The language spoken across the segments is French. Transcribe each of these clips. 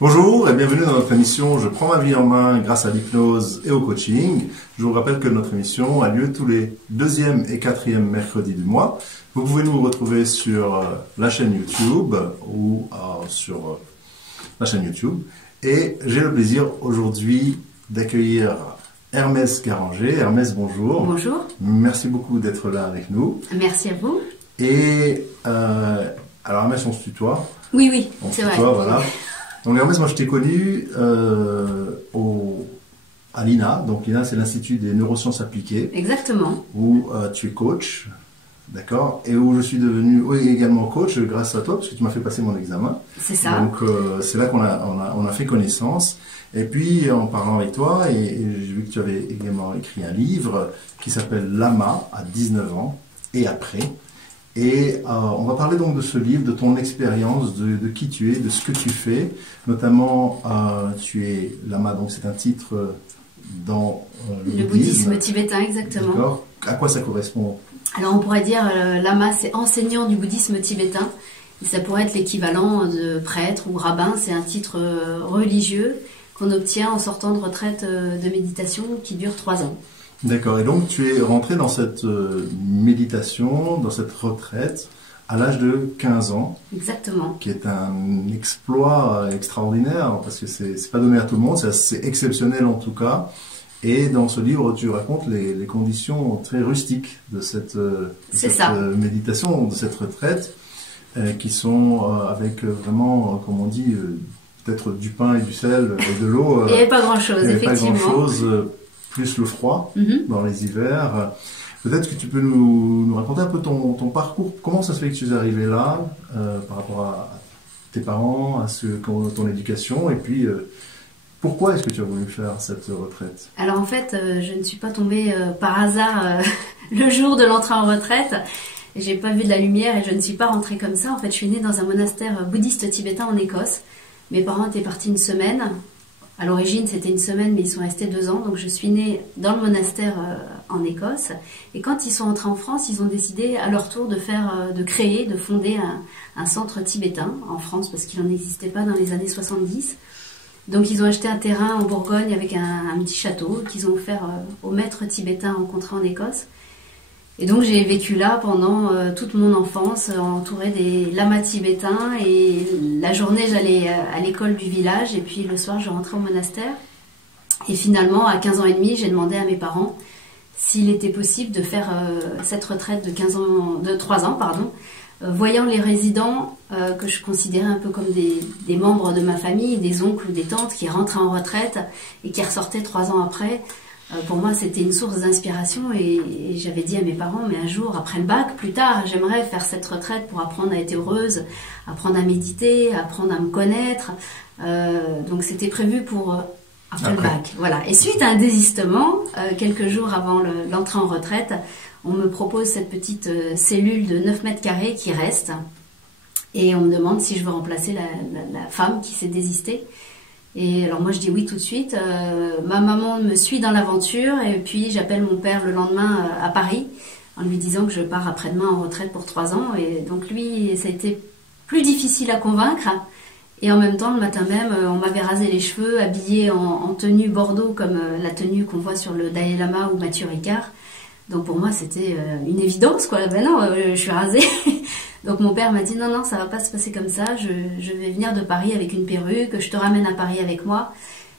Bonjour et bienvenue dans notre émission Je prends ma vie en main grâce à l'hypnose et au coaching. Je vous rappelle que notre émission a lieu tous les 2e et 4e mercredis du mois. Vous pouvez nous retrouver sur la chaîne YouTube ou sur la chaîne YouTube. Et j'ai le plaisir aujourd'hui d'accueillir Hermès Garanger. Hermès, bonjour. Bonjour. Merci beaucoup d'être là avec nous. Merci à vous. Et alors Hermès, on se tutoie. Oui, c'est vrai. Voilà. Donc Hermès, moi je t'ai connu à l'INA. Donc l'INA, c'est l'Institut des neurosciences appliquées. Exactement. Où tu es coach, d'accord, et où je suis devenu également coach grâce à toi, parce que tu m'as fait passer mon examen. C'est ça. Donc c'est là qu'on a fait connaissance. Et puis en parlant avec toi, et j'ai vu que tu avais également écrit un livre qui s'appelle Lama à 19 ans et après. Et on va parler donc de ce livre, de ton expérience, de qui tu es, de ce que tu fais. Notamment, tu es Lama, donc c'est un titre dans le bouddhisme tibétain, exactement. D'accord. À quoi ça correspond? Alors on pourrait dire Lama, c'est enseignant du bouddhisme tibétain. Et ça pourrait être l'équivalent de prêtre ou rabbin. C'est un titre religieux qu'on obtient en sortant de retraite de méditation qui dure 3 ans. D'accord, et donc tu es rentré dans cette méditation, dans cette retraite, à l'âge de 15 ans. Exactement. Qui est un exploit extraordinaire, parce que c'est pas donné à tout le monde, c'est assez exceptionnel en tout cas. Et dans ce livre, tu racontes les conditions très rustiques de cette méditation, de cette retraite, qui sont avec vraiment, comme on dit, peut-être du pain et du sel et de l'eau. Il n'y avait pas grand-chose, effectivement. Pas grand-chose, plus le froid dans les hivers. Peut-être que tu peux nous raconter un peu ton parcours. Comment ça se fait que tu es arrivé là par rapport à tes parents, à ton éducation, et puis pourquoi est-ce que tu as voulu faire cette retraite? Alors en fait, je ne suis pas tombée par hasard le jour de l'entrée en retraite. J'ai pas vu de la lumière et je ne suis pas rentrée comme ça. En fait, je suis née dans un monastère bouddhiste tibétain en Écosse. Mes parents étaient partis une semaine. À l'origine, c'était une semaine, mais ils sont restés 2 ans. Donc, je suis née dans le monastère en Écosse. Et quand ils sont entrés en France, ils ont décidé à leur tour de fonder un centre tibétain en France, parce qu'il n'en existait pas dans les années 70. Donc, ils ont acheté un terrain en Bourgogne avec un petit château qu'ils ont offert aux maîtres tibétains rencontrés en Écosse. Et donc, j'ai vécu là pendant toute mon enfance, entourée des lamas tibétains. Et la journée, j'allais à l'école du village. Et puis, le soir, je rentrais au monastère. Et finalement, à 15 ans et demi, j'ai demandé à mes parents s'il était possible de faire cette retraite de 3 ans, voyant les résidents que je considérais un peu comme des membres de ma famille, des oncles ou des tantes qui rentraient en retraite et qui ressortaient 3 ans après. Pour moi, c'était une source d'inspiration et j'avais dit à mes parents, mais un jour, après le bac, plus tard, j'aimerais faire cette retraite pour apprendre à être heureuse, apprendre à méditer, apprendre à me connaître. Donc, c'était prévu pour après le bac. Voilà. Et suite à un désistement, quelques jours avant l'entrée en retraite, on me propose cette petite cellule de 9 mètres carrés qui reste. Et on me demande si je veux remplacer la femme qui s'est désistée. Et alors moi je dis oui tout de suite. Ma maman me suit dans l'aventure et puis j'appelle mon père le lendemain à Paris en lui disant que je pars après-demain en retraite pour 3 ans. Et donc lui, ça a été plus difficile à convaincre. Et en même temps, le matin même, on m'avait rasé les cheveux, habillée en tenue Bordeaux comme la tenue qu'on voit sur le Dalai Lama ou Mathieu Ricard. Donc pour moi, c'était une évidence, quoi. Ben non, je suis rasée. Donc mon père m'a dit non, ça va pas se passer comme ça. Je vais venir de Paris avec une perruque, je te ramène à Paris avec moi.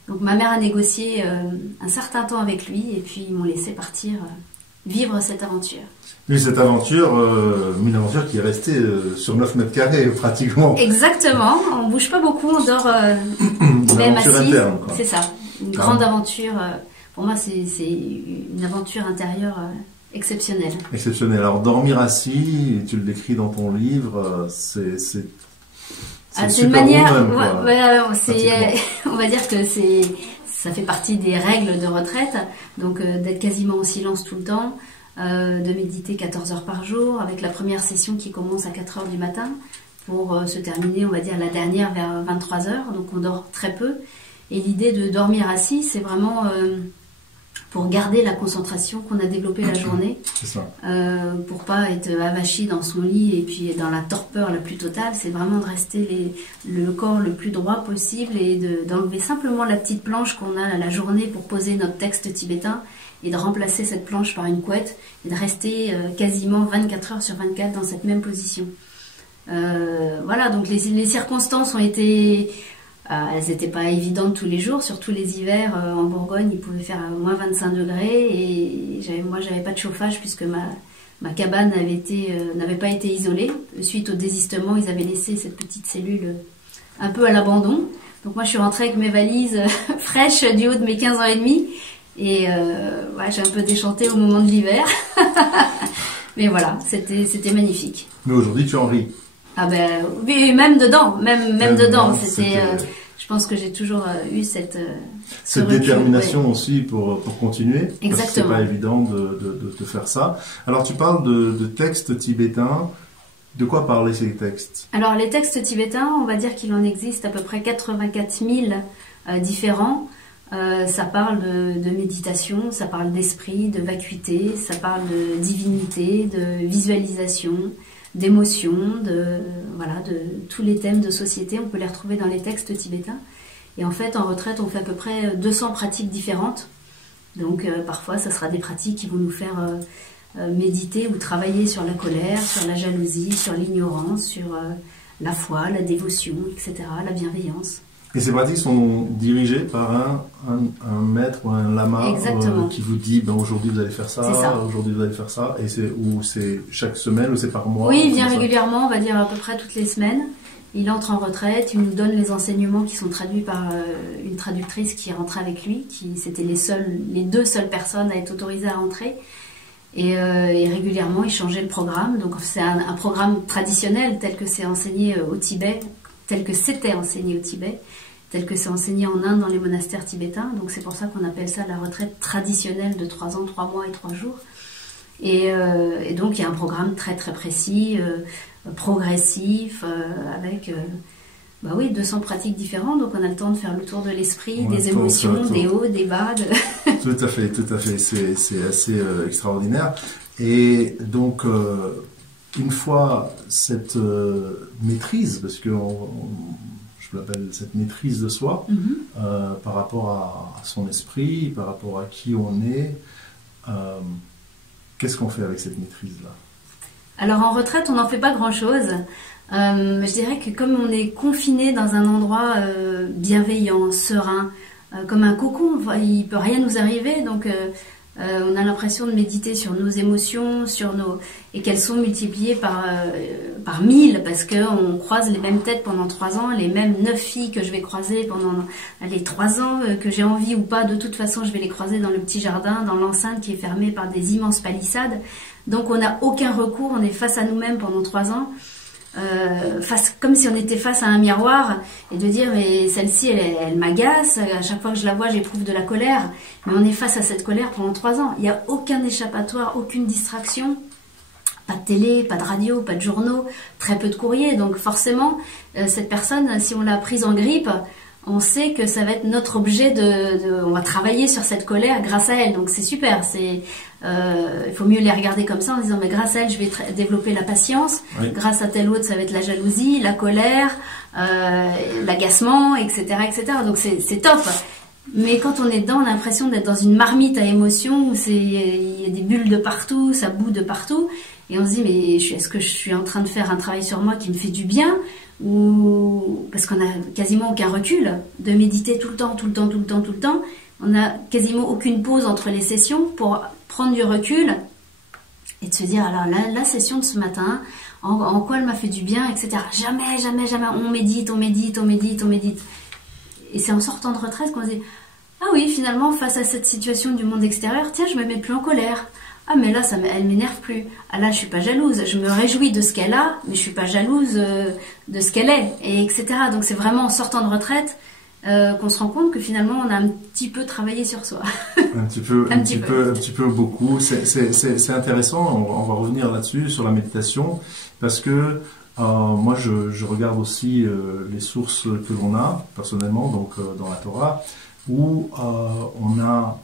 Donc ma mère a négocié un certain temps avec lui et puis ils m'ont laissé partir vivre cette aventure. Oui, cette aventure, une aventure qui est restée sur 9 mètres carrés pratiquement. Exactement, on bouge pas beaucoup, on dort même assis. C'est ça, une grande aventure. Pour moi, c'est une aventure intérieure exceptionnelle. Exceptionnelle. Alors, dormir assis, tu le décris dans ton livre, c'est une manière. On va dire que ça fait partie des règles de retraite. Donc, d'être quasiment en silence tout le temps, de méditer 14 heures par jour, avec la première session qui commence à 4 heures du matin pour se terminer, on va dire, la dernière vers 23 heures. Donc, on dort très peu. Et l'idée de dormir assis, c'est vraiment pour garder la concentration qu'on a développée la journée, C'est ça. pour pas être avachi dans son lit et puis dans la torpeur la plus totale. C'est vraiment de rester le corps le plus droit possible et d'enlever simplement la petite planche qu'on a la journée pour poser notre texte tibétain et de remplacer cette planche par une couette et de rester quasiment 24 heures sur 24 dans cette même position. Voilà, donc les circonstances ont été... elles n'étaient pas évidentes tous les jours, surtout les hivers en Bourgogne, il pouvait faire moins 25 degrés et moi j'avais pas de chauffage puisque ma cabane n'avait pas été isolée. Suite au désistement, ils avaient laissé cette petite cellule un peu à l'abandon. Donc moi je suis rentrée avec mes valises fraîches du haut de mes 15 ans et demi et ouais, j'ai un peu déchanté au moment de l'hiver. Mais voilà, c'était magnifique. Mais aujourd'hui tu en ris. Ah ben oui, même dedans, même dedans, je pense que j'ai toujours eu cette détermination aussi pour continuer. Exactement. Parce que c'est pas évident de faire ça. Alors tu parles de textes tibétains. De quoi parler ces textes? Alors les textes tibétains, on va dire qu'il en existe à peu près 84 000 différents. Ça parle de méditation, ça parle d'esprit, de vacuité, ça parle de divinité, de visualisation, d'émotion, de tous les thèmes de société, on peut les retrouver dans les textes tibétains. Et en fait, en retraite, on fait à peu près 200 pratiques différentes. Donc parfois, ça sera des pratiques qui vont nous faire méditer ou travailler sur la colère, sur la jalousie, sur l'ignorance, sur la foi, la dévotion, etc., la bienveillance. Et ces pratiques sont dirigées par un maître ou un lama qui vous dit aujourd'hui vous allez faire ça, aujourd'hui vous allez faire ça, et c'est chaque semaine ou c'est par mois? Oui, il vient régulièrement, on va dire à peu près toutes les semaines. Il entre en retraite, il nous donne les enseignements qui sont traduits par une traductrice qui est rentrée avec lui, c'était les deux seules personnes à être autorisées à rentrer. Et régulièrement, il changeait le programme. Donc c'est un programme traditionnel tel que c'est enseigné au Tibet, tel que c'était enseigné au Tibet, tel que c'est enseigné en Inde dans les monastères tibétains. Donc c'est pour ça qu'on appelle ça la retraite traditionnelle de 3 ans, 3 mois et 3 jours. Et donc il y a un programme très très précis, progressif, avec 200 pratiques différentes. Donc on a le temps de faire le tour de l'esprit, des émotions, des hauts, des bas. Tout à fait. C'est assez extraordinaire. Et donc une fois cette maîtrise, parce que je l'appelle cette maîtrise de soi, par rapport à son esprit, par rapport à qui on est, qu'est-ce qu'on fait avec cette maîtrise-là? Alors en retraite, on n'en fait pas grand-chose. Je dirais que comme on est confiné dans un endroit bienveillant, serein, comme un cocon, il ne peut rien nous arriver, donc on a l'impression de méditer sur nos émotions, et qu'elles sont multipliées par 1000, parce qu'on croise les mêmes têtes pendant 3 ans, les mêmes 9 filles que je vais croiser pendant les 3 ans, que j'ai envie ou pas, de toute façon je vais les croiser dans le petit jardin, dans l'enceinte qui est fermée par des immenses palissades. Donc on n'a aucun recours, on est face à nous-mêmes pendant 3 ans. Comme si on était face à un miroir et de dire mais celle-ci elle m'agace, à chaque fois que je la vois j'éprouve de la colère, mais on est face à cette colère pendant 3 ans, il n'y a aucun échappatoire, aucune distraction, pas de télé, pas de radio, pas de journaux, très peu de courriers, donc forcément cette personne, si on l'a prise en grippe, on sait que ça va être notre objet on va travailler sur cette colère grâce à elle, donc c'est super, il faut mieux les regarder comme ça en disant mais grâce à elle je vais développer la patience, grâce à tel autre ça va être la jalousie, la colère, l'agacement, etc., etc. Donc c'est top. Mais quand on est dedans, on a l'impression d'être dans une marmite à émotions où il y a des bulles de partout, ça bout de partout, et on se dit mais est-ce que je suis en train de faire un travail sur moi qui me fait du bien, ou parce qu'on a quasiment aucun recul, de méditer tout le temps, on n'a quasiment aucune pause entre les sessions pour prendre du recul et de se dire alors la session de ce matin, en quoi elle m'a fait du bien, etc. Jamais, on médite. Et c'est en sortant de retraite qu'on se dit ah oui, finalement, face à cette situation du monde extérieur, tiens, je me mets plus en colère. Ah mais là, elle m'énerve plus. Ah là, je suis pas jalouse. Je me réjouis de ce qu'elle a, mais je suis pas jalouse de ce qu'elle est, et etc. Donc c'est vraiment en sortant de retraite qu'on se rend compte que finalement, on a un petit peu travaillé sur soi. un petit peu, beaucoup. C'est intéressant. On va revenir là-dessus, sur la méditation, parce que moi, je regarde aussi les sources que l'on a, personnellement, donc dans la Torah, où on a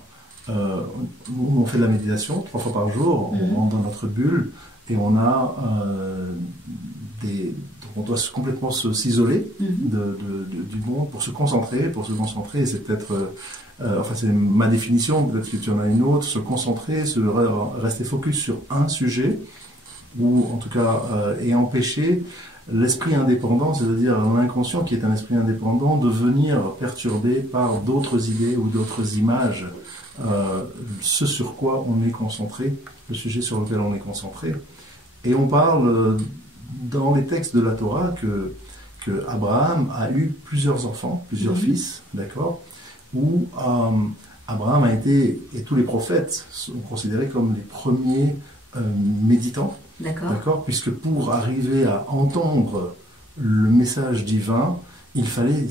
on fait de la méditation 3 fois par jour, on rentre dans notre bulle et on a on doit complètement s'isoler du monde pour se concentrer, et c'est peut-être, enfin c'est ma définition, peut-être que tu en as une autre, se concentrer, rester focus sur un sujet, ou en tout cas, et empêcher l'esprit indépendant, c'est-à-dire l'inconscient qui est un esprit indépendant, de venir perturber par d'autres idées ou d'autres images ce sur quoi on est concentré, le sujet sur lequel on est concentré. Et on parle dans les textes de la Torah que Abraham a eu plusieurs enfants, plusieurs fils, d'accord, où Abraham a été, et tous les prophètes sont considérés comme les premiers méditants, d'accord, puisque pour arriver à entendre le message divin, il fallait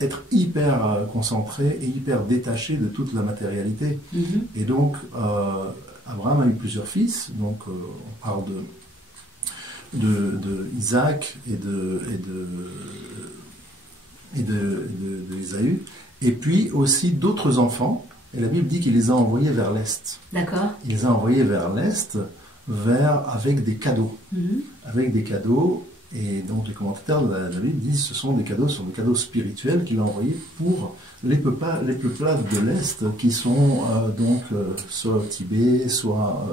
être hyper concentré et hyper détaché de toute la matérialité. Et donc, Abraham a eu plusieurs fils, donc on parle de Isaac et de Ésaü, et puis aussi d'autres enfants, et la Bible dit qu'il les a envoyés vers l'Est. D'accord. Il les a envoyés vers l'Est, avec des cadeaux. Avec des cadeaux, et donc les commentateurs de la Bible disent que ce sont des cadeaux spirituels qu'il a envoyés pour les peuplades de l'Est, qui sont soit au Tibet, soit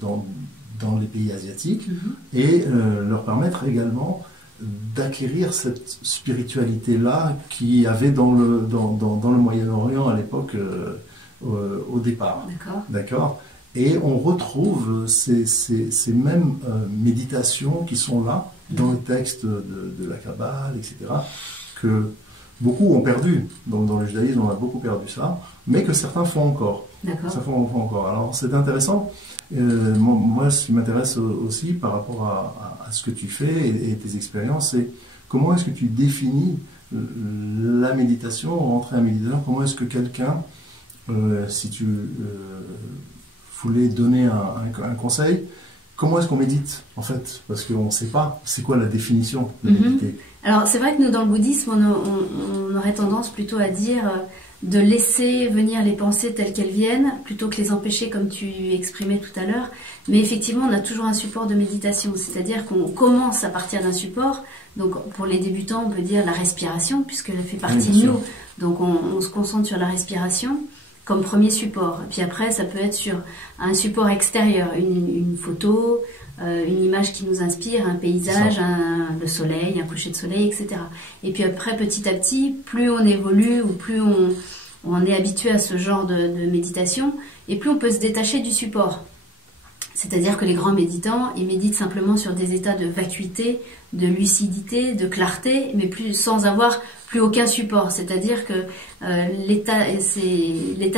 dans les pays asiatiques, et leur permettre également d'acquérir cette spiritualité-là qu'il y avait dans le Moyen-Orient à l'époque, au départ. D'accord. Et on retrouve ces mêmes méditations qui sont là, dans les textes de la Kabbale, etc., que beaucoup ont perdu. Donc dans le judaïsme, on a beaucoup perdu ça, mais que certains font encore. Certains font encore. Alors c'est intéressant. Moi, ce qui m'intéresse aussi par rapport à ce que tu fais et tes expériences, c'est comment est-ce que tu définis la méditation, rentrer en méditation, comment est-ce que quelqu'un, si tu voulais donner un conseil, comment est-ce qu'on médite en fait? Parce qu'on ne sait pas, c'est quoi la définition de méditer? Alors c'est vrai que nous dans le bouddhisme, on aurait tendance plutôt à dire de laisser venir les pensées telles qu'elles viennent, plutôt que les empêcher comme tu exprimais tout à l'heure. Mais effectivement, on a toujours un support de méditation, c'est-à-dire qu'on commence à partir d'un support. Donc pour les débutants, on peut dire la respiration, puisqu'elle fait partie de nous. Donc on se concentre sur la respiration comme premier support. Et puis après, ça peut être sur un support extérieur, une photo, une image qui nous inspire, un paysage, le soleil, un coucher de soleil, etc. Et puis après, petit à petit, plus on évolue ou plus on est habitué à ce genre de méditation, et plus on peut se détacher du support. C'est-à-dire que les grands méditants, ils méditent simplement sur des états de vacuité, de lucidité, de clarté, mais sans avoir plus aucun support. C'est-à-dire que l'état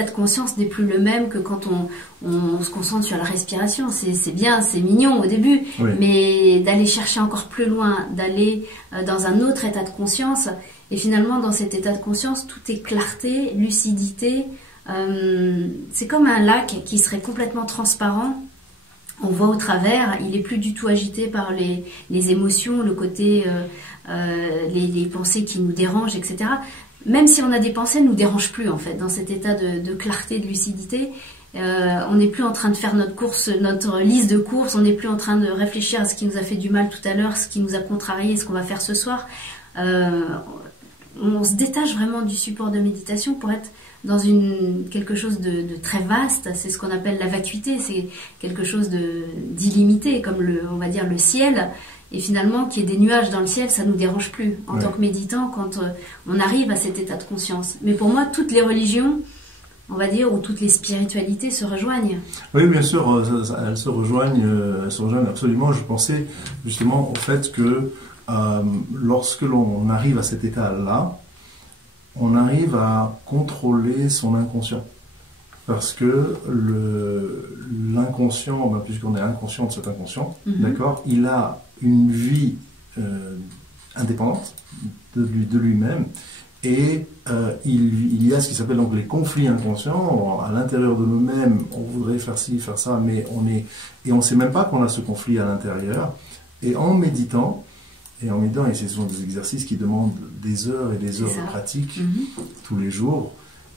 de conscience n'est plus le même que quand on se concentre sur la respiration. C'est bien, c'est mignon au début, mais d'aller chercher encore plus loin, d'aller dans un autre état de conscience, et finalement dans cet état de conscience, tout est clarté, lucidité. C'est comme un lac qui serait complètement transparent. On voit au travers, il n'est plus du tout agité par les émotions, le côté, les pensées qui nous dérangent, etc. Même si on a des pensées, elles ne nous dérangent plus en fait, dans cet état de clarté, de lucidité. On n'est plus en train de faire notre liste de courses, on n'est plus en train de réfléchir à ce qui nous a fait du mal tout à l'heure, ce qui nous a contrarié, ce qu'on va faire ce soir. On se détache vraiment du support de méditation pour être dans quelque chose de très vaste. C'est ce qu'on appelle la vacuité, c'est quelque chose d'illimité, comme on va dire le ciel, et finalement qu'il y ait des nuages dans le ciel, ça ne nous dérange plus en tant que méditant quand on arrive à cet état de conscience. Mais pour moi, toutes les religions, on va dire, ou toutes les spiritualités se rejoignent. Oui, bien sûr, elles se rejoignent absolument. Je pensais justement au fait que lorsque l'on arrive à cet état-là, on arrive à contrôler son inconscient. Parce que l'inconscient, puisqu'on est inconscient de cet inconscient, d'accord, il a une vie indépendante de lui-même, et il y a ce qui s'appelle donc les conflits inconscients. À l'intérieur de nous-mêmes, on voudrait faire ci, faire ça, mais on ne sait même pas qu'on a ce conflit à l'intérieur. Et en méditant, et ce sont des exercices qui demandent des heures et des heures de pratique tous les jours,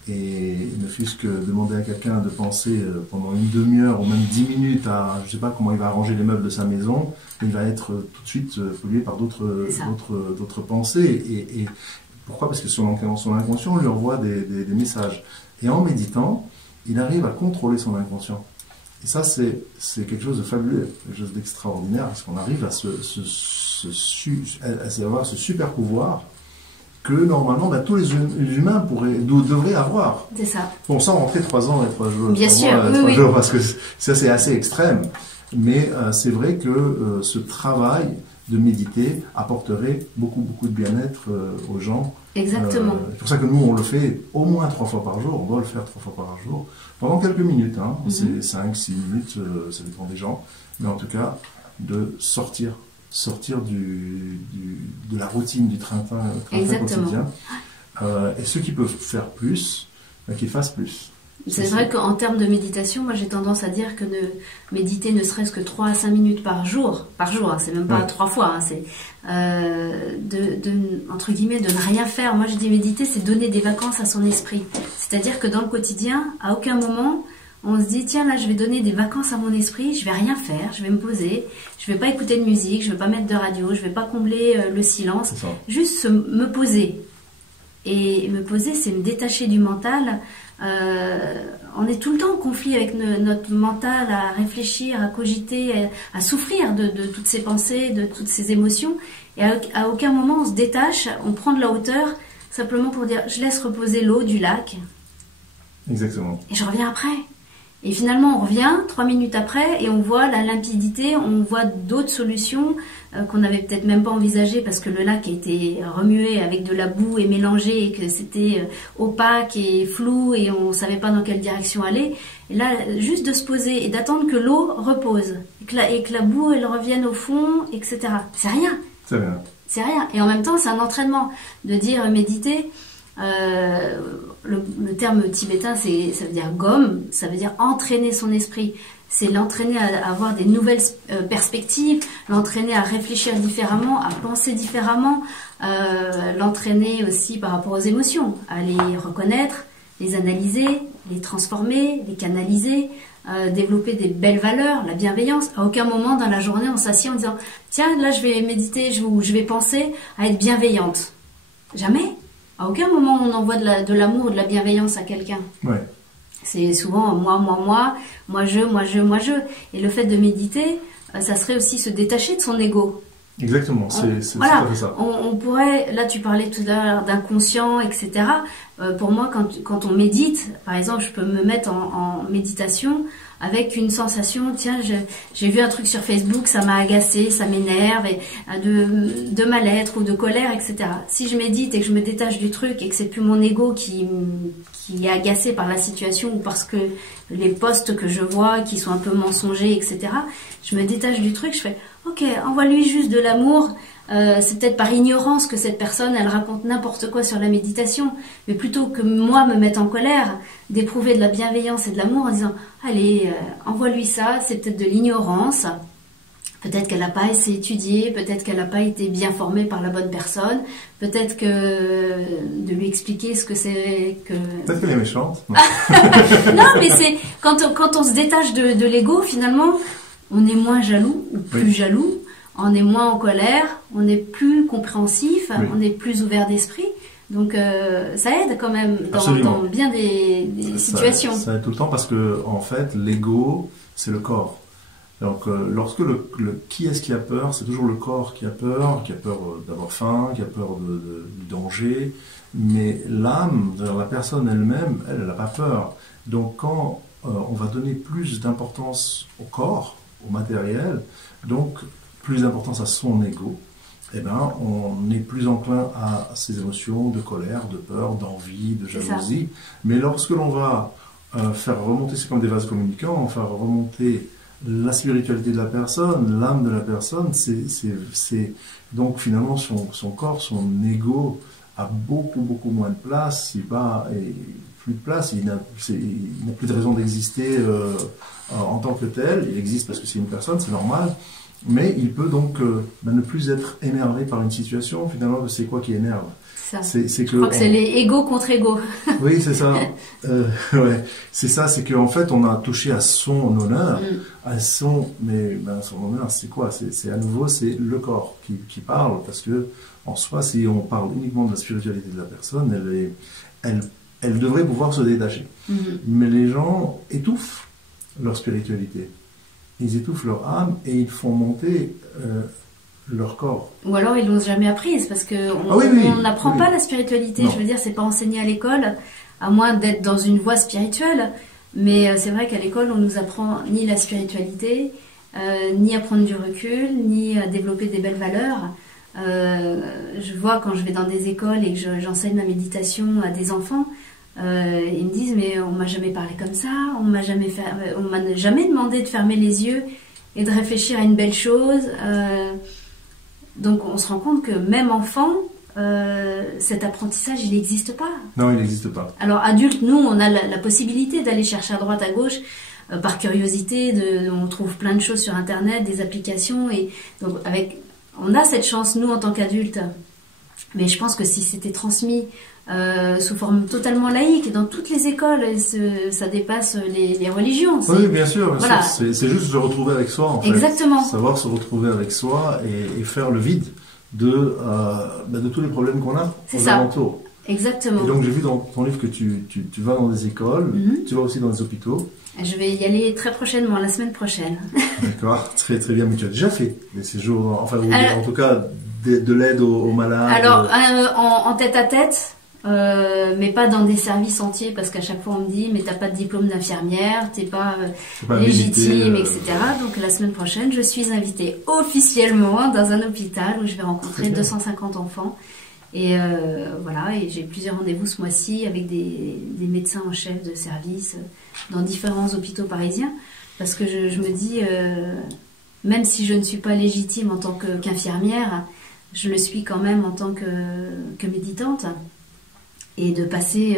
Et ne fût-ce que demander à quelqu'un de penser pendant une demi-heure ou même 10 minutes à, je ne sais pas comment il va arranger les meubles de sa maison, il va être tout de suite pollué par d'autres pensées. Et pourquoi? Parce que son inconscient lui envoie des messages. Et en méditant, il arrive à contrôler son inconscient. Et ça, c'est quelque chose de fabuleux, quelque chose d'extraordinaire, parce qu'on arrive à avoir ce super pouvoir que normalement tous les humains devraient avoir. C'est ça. Bon, sans rentrer 3 ans et 3 jours. Bien sûr, oui. Jours, parce que ça c'est assez extrême. Mais c'est vrai que ce travail de méditer apporterait beaucoup de bien-être aux gens. Exactement. C'est pour ça que nous on le fait au moins 3 fois par jour. On doit le faire 3 fois par jour pendant quelques minutes. C'est 5-6 minutes, ça dépend des gens. Mais en tout cas, de sortir de la routine du train-train quotidien. Et ceux qui peuvent faire plus, qu'ils fassent plus. C'est vrai qu'en termes de méditation, moi j'ai tendance à dire que méditer ne serait-ce que 3 à 5 minutes par jour, c'est même pas 3 fois, c'est entre guillemets de ne rien faire. Moi je dis méditer, c'est donner des vacances à son esprit. C'est-à-dire que dans le quotidien, à aucun moment on se dit, tiens, là, je vais donner des vacances à mon esprit, je vais rien faire, je vais me poser, je vais pas écouter de musique, je vais pas mettre de radio, je vais pas combler le silence, juste me poser. Et me poser, c'est me détacher du mental. On est tout le temps en conflit avec notre mental, à réfléchir, à cogiter, à souffrir de toutes ces pensées, de toutes ces émotions. Et à aucun moment on se détache, on prend de la hauteur, simplement pour dire, je laisse reposer l'eau du lac. Exactement. Et je reviens après. Et finalement, on revient 3 minutes après et on voit la limpidité, on voit d'autres solutions qu'on n'avait peut-être même pas envisagées parce que le lac a été remué avec de la boue et mélangé et que c'était opaque et flou et on ne savait pas dans quelle direction aller. Et là, juste de se poser et d'attendre que l'eau repose et que la boue, elle revienne au fond, etc. C'est rien. C'est rien. C'est rien. Et en même temps, c'est un entraînement de dire méditer. Le terme tibétain, ça veut dire gomme, ça veut dire entraîner son esprit. C'est l'entraîner à avoir des nouvelles perspectives, l'entraîner à réfléchir différemment, à penser différemment, l'entraîner aussi par rapport aux émotions, à les reconnaître, les analyser, les transformer, les canaliser, développer des belles valeurs, la bienveillance. À aucun moment dans la journée on s'assied en disant tiens, là je vais méditer, je vais penser à être bienveillante. Jamais. À aucun moment on envoie de l'amour ou de la bienveillance à quelqu'un. Ouais. C'est souvent moi je. Et le fait de méditer, ça serait aussi se détacher de son ego. Exactement, c'est voilà, tout à fait ça. On pourrait, là tu parlais tout à l'heure d'inconscient, etc. Pour moi, quand on médite, par exemple, je peux me mettre en méditation avec une sensation, tiens, j'ai vu un truc sur Facebook, ça m'a agacé, ça m'énerve, de mal-être ou de colère, etc. Si je médite et que je me détache du truc et que c'est plus mon ego qui est agacé par la situation ou parce que les posts que je vois qui sont un peu mensongers, etc., je me détache du truc, je fais ok, envoie-lui juste de l'amour. C'est peut-être par ignorance que cette personne, elle raconte n'importe quoi sur la méditation, mais plutôt que moi me mettre en colère, d'éprouver de la bienveillance et de l'amour en disant allez, envoie-lui ça, c'est peut-être de l'ignorance, peut-être qu'elle n'a pas assez étudié, peut-être qu'elle n'a pas été bien formée par la bonne personne, peut-être que de lui expliquer ce que c'est que... Peut-être qu'elle est méchante. Non, mais c'est quand on se détache de l'ego, finalement, on est moins jaloux ou plus jaloux. On est moins en colère, on est plus compréhensif, on est plus ouvert d'esprit. Donc ça aide quand même dans bien des situations. Ça aide tout le temps parce que en fait l'ego c'est le corps. Donc lorsque qui est-ce qui a peur, c'est toujours le corps qui a peur d'avoir faim, qui a peur du danger. Mais l'âme, la personne elle-même, elle n'a pas peur. Donc quand on va donner plus d'importance au corps, au matériel, donc plus d'importance à son ego, eh ben, on est plus enclin à ces émotions de colère, de peur, d'envie, de jalousie. Mais lorsque l'on va faire remonter, c'est comme des vases communicants, on va faire remonter la spiritualité de la personne, l'âme de la personne, c'est donc finalement son corps, son ego a beaucoup moins de place, il n'a plus de place, il n'a plus de raison d'exister en tant que tel, il existe parce que c'est une personne, c'est normal. Mais il peut donc ne plus être énervé par une situation, finalement, c'est quoi qui énerve? ça. C'est que je crois que c'est les égaux contre égaux. Oui, c'est ça. Ouais, c'est ça, c'est qu'en fait, on a touché à son honneur, à son, mais son honneur, c'est quoi? C'est à nouveau, c'est le corps qui parle, parce que en soi, si on parle uniquement de la spiritualité de la personne, elle devrait pouvoir se détacher. Mais les gens étouffent leur spiritualité, ils étouffent leur âme et ils font monter leur corps. Ou alors ils l'ont jamais apprise, parce que on n'apprend pas la spiritualité. Non. Je veux dire, c'est pas enseigné à l'école, à moins d'être dans une voie spirituelle. Mais c'est vrai qu'à l'école, on nous apprend ni la spiritualité, ni à prendre du recul, ni à développer des belles valeurs. Je vois quand je vais dans des écoles et que j'enseigne la méditation à des enfants, ils me disent mais on m'a jamais parlé comme ça, on m'a jamais demandé de fermer les yeux et de réfléchir à une belle chose. Donc on se rend compte que même enfant, cet apprentissage il n'existe pas. Non, il n'existe pas. Alors adulte, nous on a la possibilité d'aller chercher à droite à gauche par curiosité, on trouve plein de choses sur internet, des applications, et donc on a cette chance nous en tant qu'adultes. Mais je pense que si c'était transmis sous forme totalement laïque dans toutes les écoles, ça dépasse les religions. Oui, bien sûr. Voilà. C'est juste se retrouver avec soi, en fait. Exactement. Savoir se retrouver avec soi et faire le vide de tous les problèmes qu'on a aux alentours. Exactement. Et donc j'ai vu dans ton livre que tu vas dans des écoles, tu vas aussi dans des hôpitaux. Je vais y aller très prochainement, la semaine prochaine. D'accord, très très bien. Mais tu as déjà fait des séjours, enfin en tout cas de l'aide aux malades. Alors en tête à tête. Mais pas dans des services entiers, parce qu'à chaque fois on me dit mais t'as pas de diplôme d'infirmière, t'es pas légitime, etc. Donc la semaine prochaine je suis invitée officiellement dans un hôpital où je vais rencontrer 250 enfants et voilà, et j'ai plusieurs rendez-vous ce mois-ci avec des médecins en chef de service dans différents hôpitaux parisiens, parce que je me dis même si je ne suis pas légitime en tant qu'infirmière, je le suis quand même en tant que méditante. Et de passer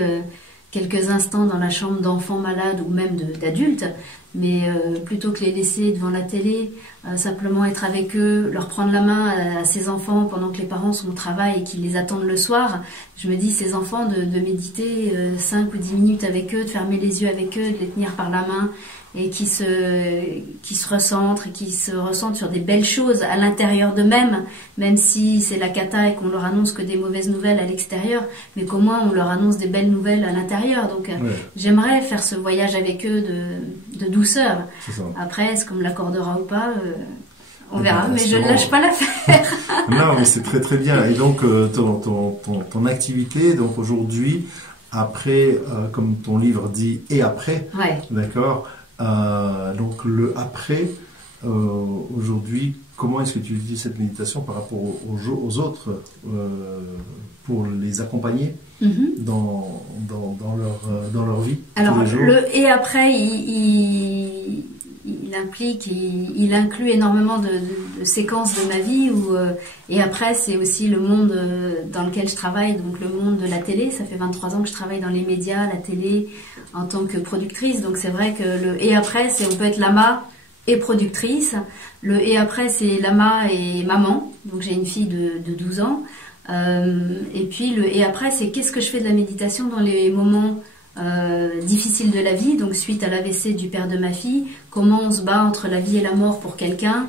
quelques instants dans la chambre d'enfants malades ou même d'adultes, mais plutôt que les laisser devant la télé, simplement être avec eux, leur prendre la main à ces enfants pendant que les parents sont au travail et qu'ils les attendent le soir, je me dis ces enfants de méditer 5 ou 10 minutes avec eux, de fermer les yeux avec eux, de les tenir par la main et qui se recentrent et qui se ressentent sur des belles choses à l'intérieur d'eux-mêmes, même si c'est la cata et qu'on leur annonce que des mauvaises nouvelles à l'extérieur, mais qu'au moins on leur annonce des belles nouvelles à l'intérieur. Donc j'aimerais faire ce voyage avec eux de douceur. Après, est-ce qu'on me l'accordera ou pas, on verra, mais je ne lâche pas l'affaire. Non, mais c'est très très bien. Et donc ton activité, donc aujourd'hui, après, comme ton livre dit, et après, d'accord. Donc le après, aujourd'hui, comment est-ce que tu utilises cette méditation par rapport aux autres pour les accompagner dans leur vie? Alors le et après, il inclut énormément de séquences de ma vie et après c'est aussi le monde dans lequel je travaille, donc le monde de la télé. Ça fait 23 ans que je travaille dans les médias, la télé, en tant que productrice, donc c'est vrai que le et après c'est on peut être lama et productrice. Le et après c'est lama et maman, donc j'ai une fille de 12 ans, et puis le et après c'est qu'est-ce que je fais de la méditation dans les moments difficile de la vie, donc suite à l'AVC du père de ma fille, comment on se bat entre la vie et la mort pour quelqu'un,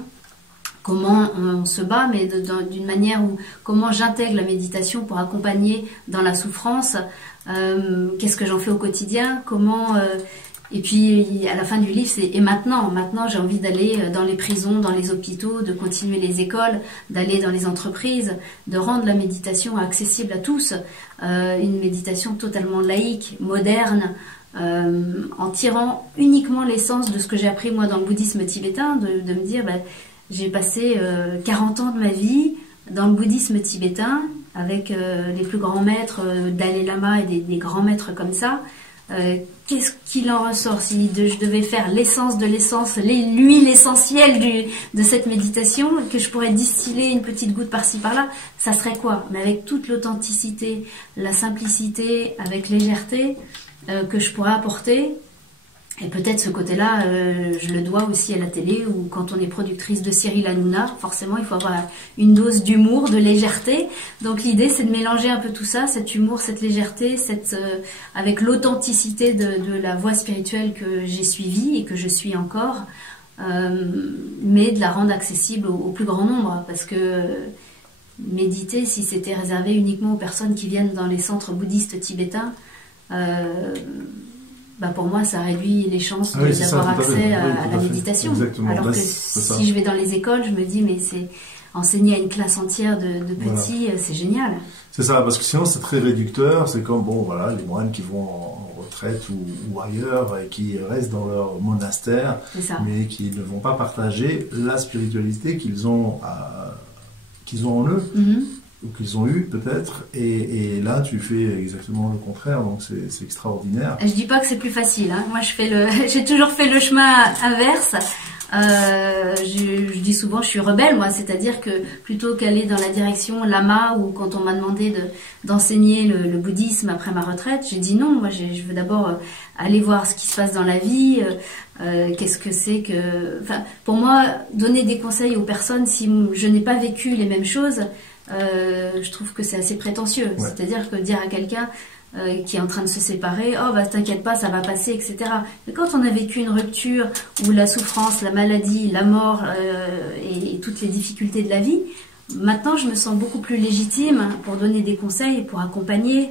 comment on se bat, mais d'une manière où comment j'intègre la méditation pour accompagner dans la souffrance, qu'est-ce que j'en fais au quotidien, comment et puis à la fin du livre c'est et maintenant j'ai envie d'aller dans les prisons, dans les hôpitaux, de continuer les écoles, d'aller dans les entreprises, de rendre la méditation accessible à tous, une méditation totalement laïque, moderne, en tirant uniquement l'essence de ce que j'ai appris moi dans le bouddhisme tibétain, de me dire j'ai passé 40 ans de ma vie dans le bouddhisme tibétain avec les plus grands maîtres, Dalai Lama et des grands maîtres comme ça. Qu'est-ce qu'il en ressort si je devais faire l'essence de l'essence, l'huile essentielle de cette méditation, que je pourrais distiller une petite goutte par-ci par-là, ça serait quoi? Mais avec toute l'authenticité, la simplicité, avec légèreté que je pourrais apporter, Et peut-être ce côté-là, je le dois aussi à la télé, où quand on est productrice de Cyril Hanouna, forcément il faut avoir une dose d'humour, de légèreté. Donc l'idée c'est de mélanger un peu tout ça, cet humour, cette légèreté, avec l'authenticité de la voie spirituelle que j'ai suivie et que je suis encore, mais de la rendre accessible au plus grand nombre. Parce que méditer, si c'était réservé uniquement aux personnes qui viennent dans les centres bouddhistes tibétains, pour moi, ça réduit les chances d'avoir accès à la méditation. Exactement. Alors que si je vais dans les écoles, je me dis, mais c'est enseigner à une classe entière de petits, c'est génial. C'est ça, parce que sinon c'est très réducteur. C'est comme les moines qui vont en retraite ou ailleurs et qui restent dans leur monastère, mais qui ne vont pas partager la spiritualité qu'ils ont en eux. Ou qu'ils ont eu peut-être, et là tu fais exactement le contraire, donc c'est extraordinaire. Je dis pas que c'est plus facile, hein. Moi j'ai toujours fait le chemin inverse. Je dis souvent je suis rebelle moi, c'est-à-dire que plutôt qu'aller dans la direction lama, ou quand on m'a demandé d'enseigner le bouddhisme après ma retraite, j'ai dit non, moi je veux d'abord aller voir ce qui se passe dans la vie, qu'est-ce que c'est que... Enfin, pour moi, donner des conseils aux personnes si je n'ai pas vécu les mêmes choses, je trouve que c'est assez prétentieux. Ouais. C'est-à-dire que dire à quelqu'un qui est en train de se séparer, oh bah t'inquiète pas, ça va passer, etc. Mais quand on a vécu une rupture où la souffrance, la maladie, la mort et toutes les difficultés de la vie, maintenant je me sens beaucoup plus légitime pour donner des conseils, pour accompagner.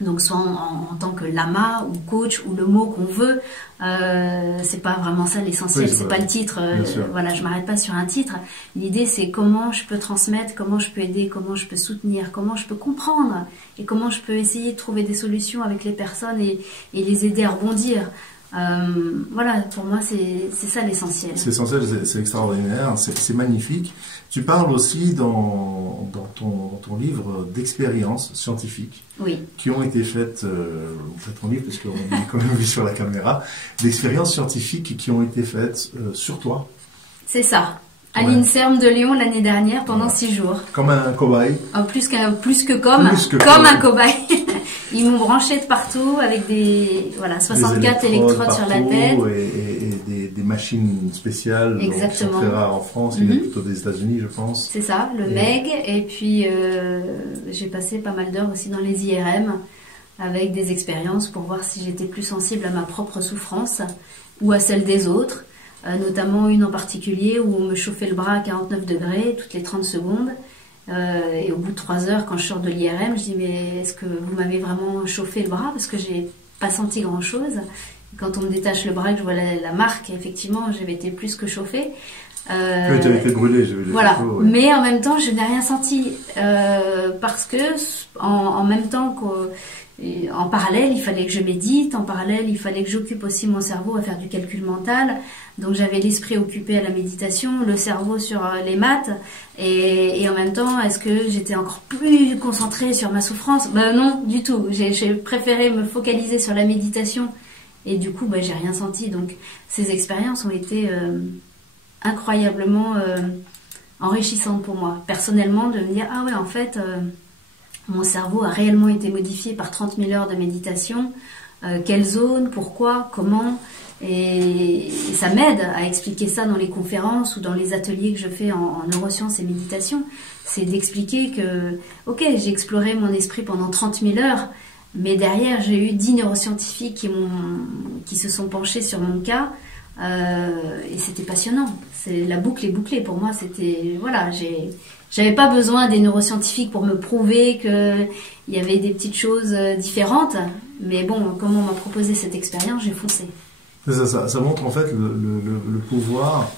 Donc soit en tant que lama ou coach ou le mot qu'on veut, c'est pas vraiment ça l'essentiel, c'est pas le titre. Je m'arrête pas sur un titre. L'idée c'est comment je peux transmettre, comment je peux aider, comment je peux soutenir, comment je peux comprendre et comment je peux essayer de trouver des solutions avec les personnes et les aider à rebondir. Pour moi c'est ça l'essentiel. C'est essentiel, c'est extraordinaire, c'est magnifique. Tu parles aussi dans ton livre d'expériences scientifiques qui ont été faites, faites ton livre parce qu'on est quand même vu sur la caméra, d'expériences scientifiques qui ont été faites sur toi. C'est ça. À l'INSERM de Lyon l'année dernière pendant 6 jours. Comme un cobaye. Comme un cobaye. Ils m'ont branché de partout avec 64 électrodes sur la tête. Et des machines spéciales. Exactement. Qui sont très rares en France, ils viennent plutôt des États-Unis, je pense. C'est ça, le MEG. Et puis j'ai passé pas mal d'heures aussi dans les IRM avec des expériences pour voir si j'étais plus sensible à ma propre souffrance ou à celle des autres. Notamment une en particulier où on me chauffait le bras à 49 degrés toutes les 30 secondes. Et au bout de 3 heures, quand je sors de l'IRM, je dis mais est-ce que vous m'avez vraiment chauffé le bras parce que j'ai pas senti grand-chose. Quand on me détache le bras, que je vois la marque, effectivement, j'avais été plus que chauffée. Tu avais été brûlée, j'avais des photos, Mais en même temps, je n'ai rien senti parce que en même temps en parallèle, il fallait que je médite, en parallèle, il fallait que j'occupe aussi mon cerveau à faire du calcul mental. Donc j'avais l'esprit occupé à la méditation, le cerveau sur les maths, et en même temps, est-ce que j'étais encore plus concentrée sur ma souffrance? Non, du tout. J'ai préféré me focaliser sur la méditation, et du coup, j'ai rien senti. Donc ces expériences ont été incroyablement enrichissantes pour moi, personnellement, de me dire, ah ouais, en fait... mon cerveau a réellement été modifié par 30 000 heures de méditation. Quelle zone, pourquoi, comment. Et ça m'aide à expliquer ça dans les conférences ou dans les ateliers que je fais en neurosciences et méditation. C'est d'expliquer que, ok, j'ai exploré mon esprit pendant 30 000 heures, mais derrière, j'ai eu 10 neuroscientifiques qui se sont penchés sur mon cas. Et c'était passionnant. La boucle est bouclée. Pour moi, c'était... J'avais pas besoin des neuroscientifiques pour me prouver qu'il y avait des petites choses différentes. Mais bon, comme on m'a proposé cette expérience, j'ai foncé. Ça montre en fait le pouvoir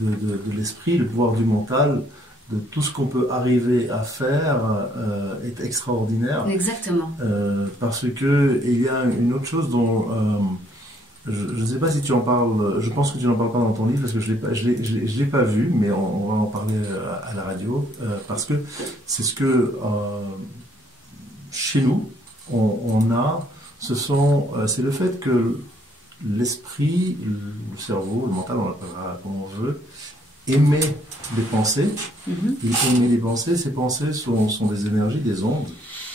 de l'esprit, le pouvoir du mental, de tout ce qu'on peut arriver à faire est extraordinaire. Exactement. Parce que il y a une autre chose dont... je ne sais pas si tu en parles, je pense que tu n'en parles pas dans ton livre parce que je l'ai pas vu, mais on va en parler à la radio parce que c'est ce que chez nous on a, c'est le fait que l'esprit, le cerveau, le mental, on l'appellera comme on veut, émet des pensées. Il émet des pensées, ces pensées sont des énergies, des ondes,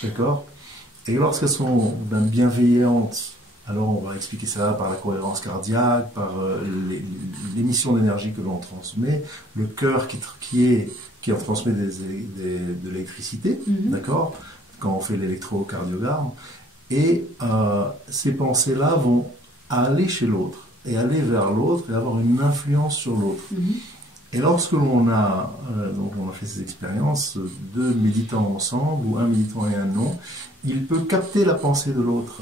d'accord? Et lorsqu'elles sont bienveillantes Alors on va expliquer ça par la cohérence cardiaque, par l'émission d'énergie que l'on transmet, le cœur qui en transmet de l'électricité, d'accord, quand on fait l'électrocardiogramme. Et ces pensées-là vont aller chez l'autre, et aller vers l'autre, et avoir une influence sur l'autre. Et lorsque l'on a, donc on a fait ces expériences, 2 méditants ensemble, ou un méditant et un non, il peut capter la pensée de l'autre,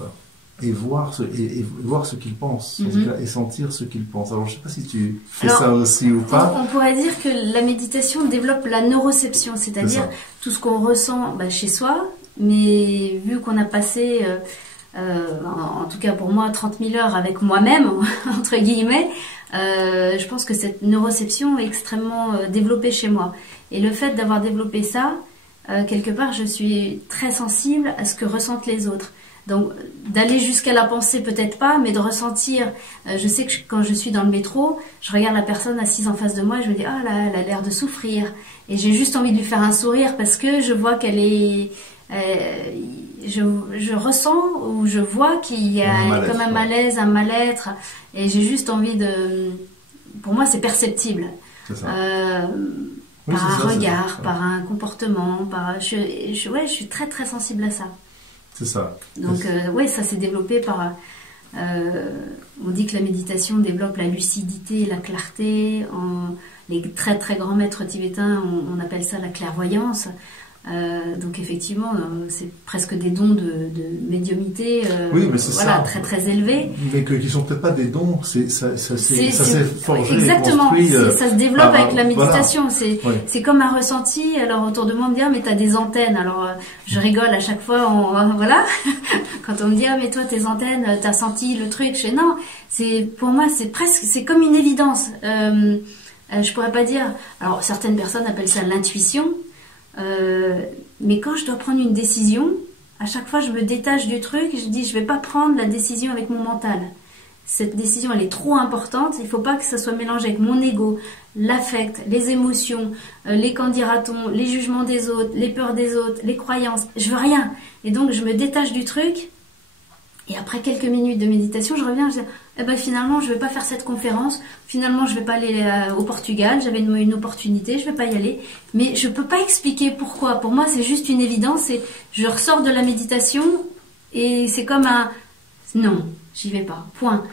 et voir ce qu'il pense, et sentir ce qu'il pense. Alors je ne sais pas si tu fais ça aussi ou pas. On pourrait dire que la méditation développe la neuroception, c'est-à-dire tout ce qu'on ressent chez soi, mais vu qu'on a passé, en tout cas pour moi, 30 000 heures avec moi-même, entre guillemets, je pense que cette neuroception est extrêmement développée chez moi. Et le fait d'avoir développé ça, quelque part, je suis très sensible à ce que ressentent les autres. Donc, d'aller jusqu'à la pensée, peut-être pas, mais de ressentir. Je sais que quand je suis dans le métro, je regarde la personne assise en face de moi et je me dis, ah là, elle a l'air de souffrir. Et j'ai juste envie de lui faire un sourire parce que je vois qu'elle est... je ressens ou je vois qu'il y a comme un malaise, un mal-être. Et j'ai juste envie de... Pour moi, c'est perceptible. C'est ça. Par un regard, par un comportement. Je suis très très sensible à ça. C'est ça. Donc, ça s'est développé par... on dit que la méditation développe la lucidité et la clarté. Les très très grands maîtres tibétains, on appelle ça la clairvoyance. Donc effectivement, c'est presque des dons de médiumnité, mais c'est ça. Très très élevés. Mais qui ne sont peut-être pas des dons, ça s'est forgé. Exactement, construit, ça se développe avec la méditation. Voilà. C'est comme un ressenti. Alors autour de moi, on me dit, mais t'as des antennes. Alors je rigole à chaque fois, voilà. Quand on me dit, mais toi tes antennes, t'as senti le truc. Je fais, non, pour moi, c'est comme une évidence. Je pourrais pas dire. Alors certaines personnes appellent ça l'intuition. Mais quand je dois prendre une décision, à chaque fois je me détache du truc, je dis je vais pas prendre la décision avec mon mental. Cette décision elle est trop importante, il faut pas que ça soit mélangé avec mon ego, l'affect, les émotions, les qu'en dira-t-on, les jugements des autres, les peurs des autres, les croyances, je veux rien. Et donc je me détache du truc et après quelques minutes de méditation je reviens, je dis finalement je vais pas faire cette conférence, finalement je vais pas aller au Portugal, j'avais une opportunité, je vais pas y aller, mais je peux pas expliquer pourquoi. Pour moi c'est juste une évidence, et je ressors de la méditation et c'est comme non, j'y vais pas, point.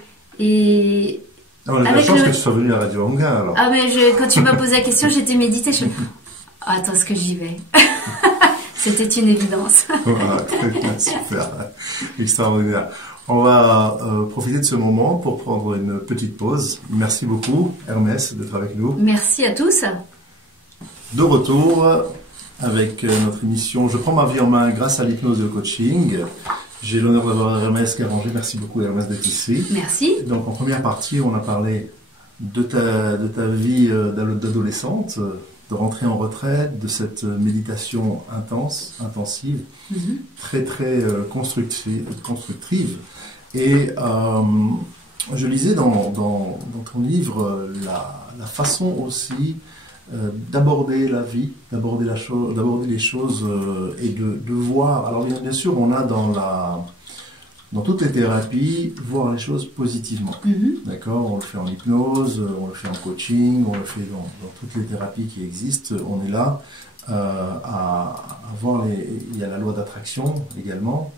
Et j'ai la chance que tu sois venu à Radio Anga alors. Ah mais quand tu m'as posé la question, j'étais méditée, je me suis dit, attends, est-ce que j'y vais? C'était une évidence. Voilà, très bien, super, extraordinaire. On va profiter de ce moment pour prendre une petite pause. Merci beaucoup, Hermès, d'être avec nous. Merci à tous. De retour avec notre émission « Je prends ma vie en main grâce à l'hypnose et au coaching ». J'ai l'honneur d'avoir Hermès Garanger. Merci beaucoup, Hermès, d'être ici. Merci. Donc, en première partie, on a parlé de ta vie d'adolescente, de rentrer en retraite, de cette méditation intensive, très très constructive. Et je lisais dans ton livre la façon aussi d'aborder la vie, d'aborder les choses et de voir. Alors bien sûr, on a dans toutes les thérapies, voir les choses positivement. D'accord ? On le fait en hypnose, on le fait en coaching, on le fait dans toutes les thérapies qui existent. On est là à voir il y a la loi d'attraction également,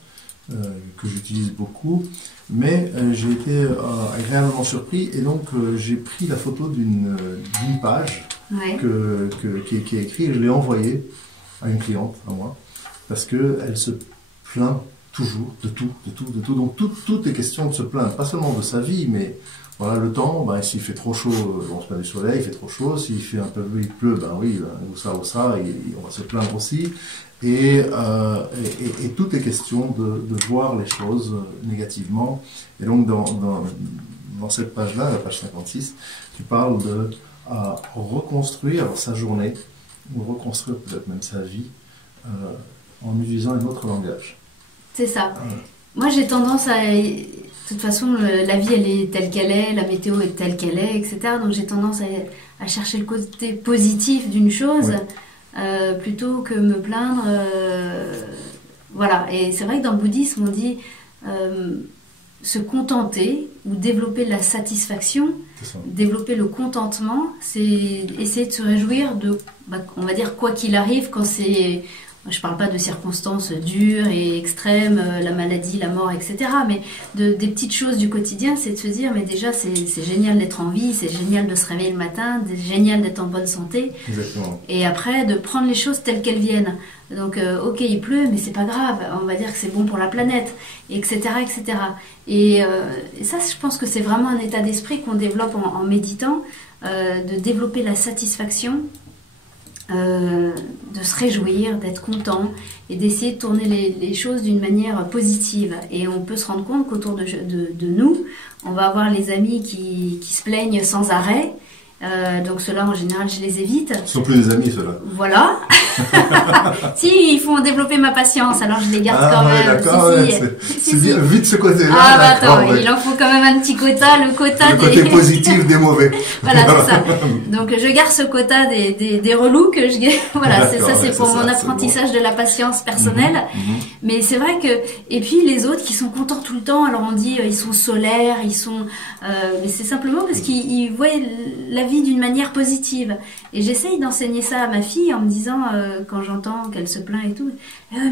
que j'utilise beaucoup. Mais j'ai été agréablement surpris et donc j'ai pris la photo d'une page qui est écrite et je l'ai envoyée à une cliente, à moi, parce qu'elle se plaint toujours de tout. Donc tout est question de se plaindre, pas seulement de sa vie, mais voilà, le temps, s'il fait trop chaud, on se plaint du soleil, il fait trop chaud, s'il fait un peu, il pleut, ou ça, et on va se plaindre aussi. Et tout est question de voir les choses négativement. Et donc dans cette page-là, la page 56, tu parles de reconstruire sa journée, ou reconstruire peut-être même sa vie, en utilisant un autre langage. C'est ça. Moi, j'ai tendance à... De toute façon, la vie, elle est telle qu'elle est, la météo est telle qu'elle est, etc. Donc, j'ai tendance à chercher le côté positif d'une chose, plutôt que me plaindre. Voilà. Et c'est vrai que dans le bouddhisme, on dit... se contenter ou développer la satisfaction, développer le contentement, c'est essayer de se réjouir de, on va dire, quoi qu'il arrive, quand c'est... Je ne parle pas de circonstances dures et extrêmes, la maladie, la mort, etc. Mais des petites choses du quotidien, c'est de se dire, mais déjà, c'est génial d'être en vie, c'est génial de se réveiller le matin, c'est génial d'être en bonne santé. Exactement. Et après, de prendre les choses telles qu'elles viennent. Donc, ok, il pleut, mais c'est pas grave, on va dire que c'est bon pour la planète, etc., etc. Et ça, je pense que c'est vraiment un état d'esprit qu'on développe en méditant, de développer la satisfaction, de se réjouir, d'être content et d'essayer de tourner les choses d'une manière positive. Et on peut se rendre compte qu'autour de nous, on va avoir les amis qui se plaignent sans arrêt. Donc ceux-là, en général, je les évite. Ils sont plus des amis, ceux-là. Voilà. Si, ils font développer ma patience, alors je les garde quand même. D'accord, c'est bien, vite ce côté-là. Ah bah attends, il en faut quand même un petit quota, le côté positif des mauvais. Voilà, c'est ça. Donc je garde ce quota des relous que je... Voilà, ça c'est pour mon apprentissage de la patience personnelle. Mais c'est vrai que... Et puis les autres qui sont contents tout le temps, alors on dit ils sont solaires, ils sont... mais c'est simplement parce qu'ils voient la vie d'une manière positive. Et j'essaye d'enseigner ça à ma fille en me disant, quand j'entends qu'elle se plaint et tout,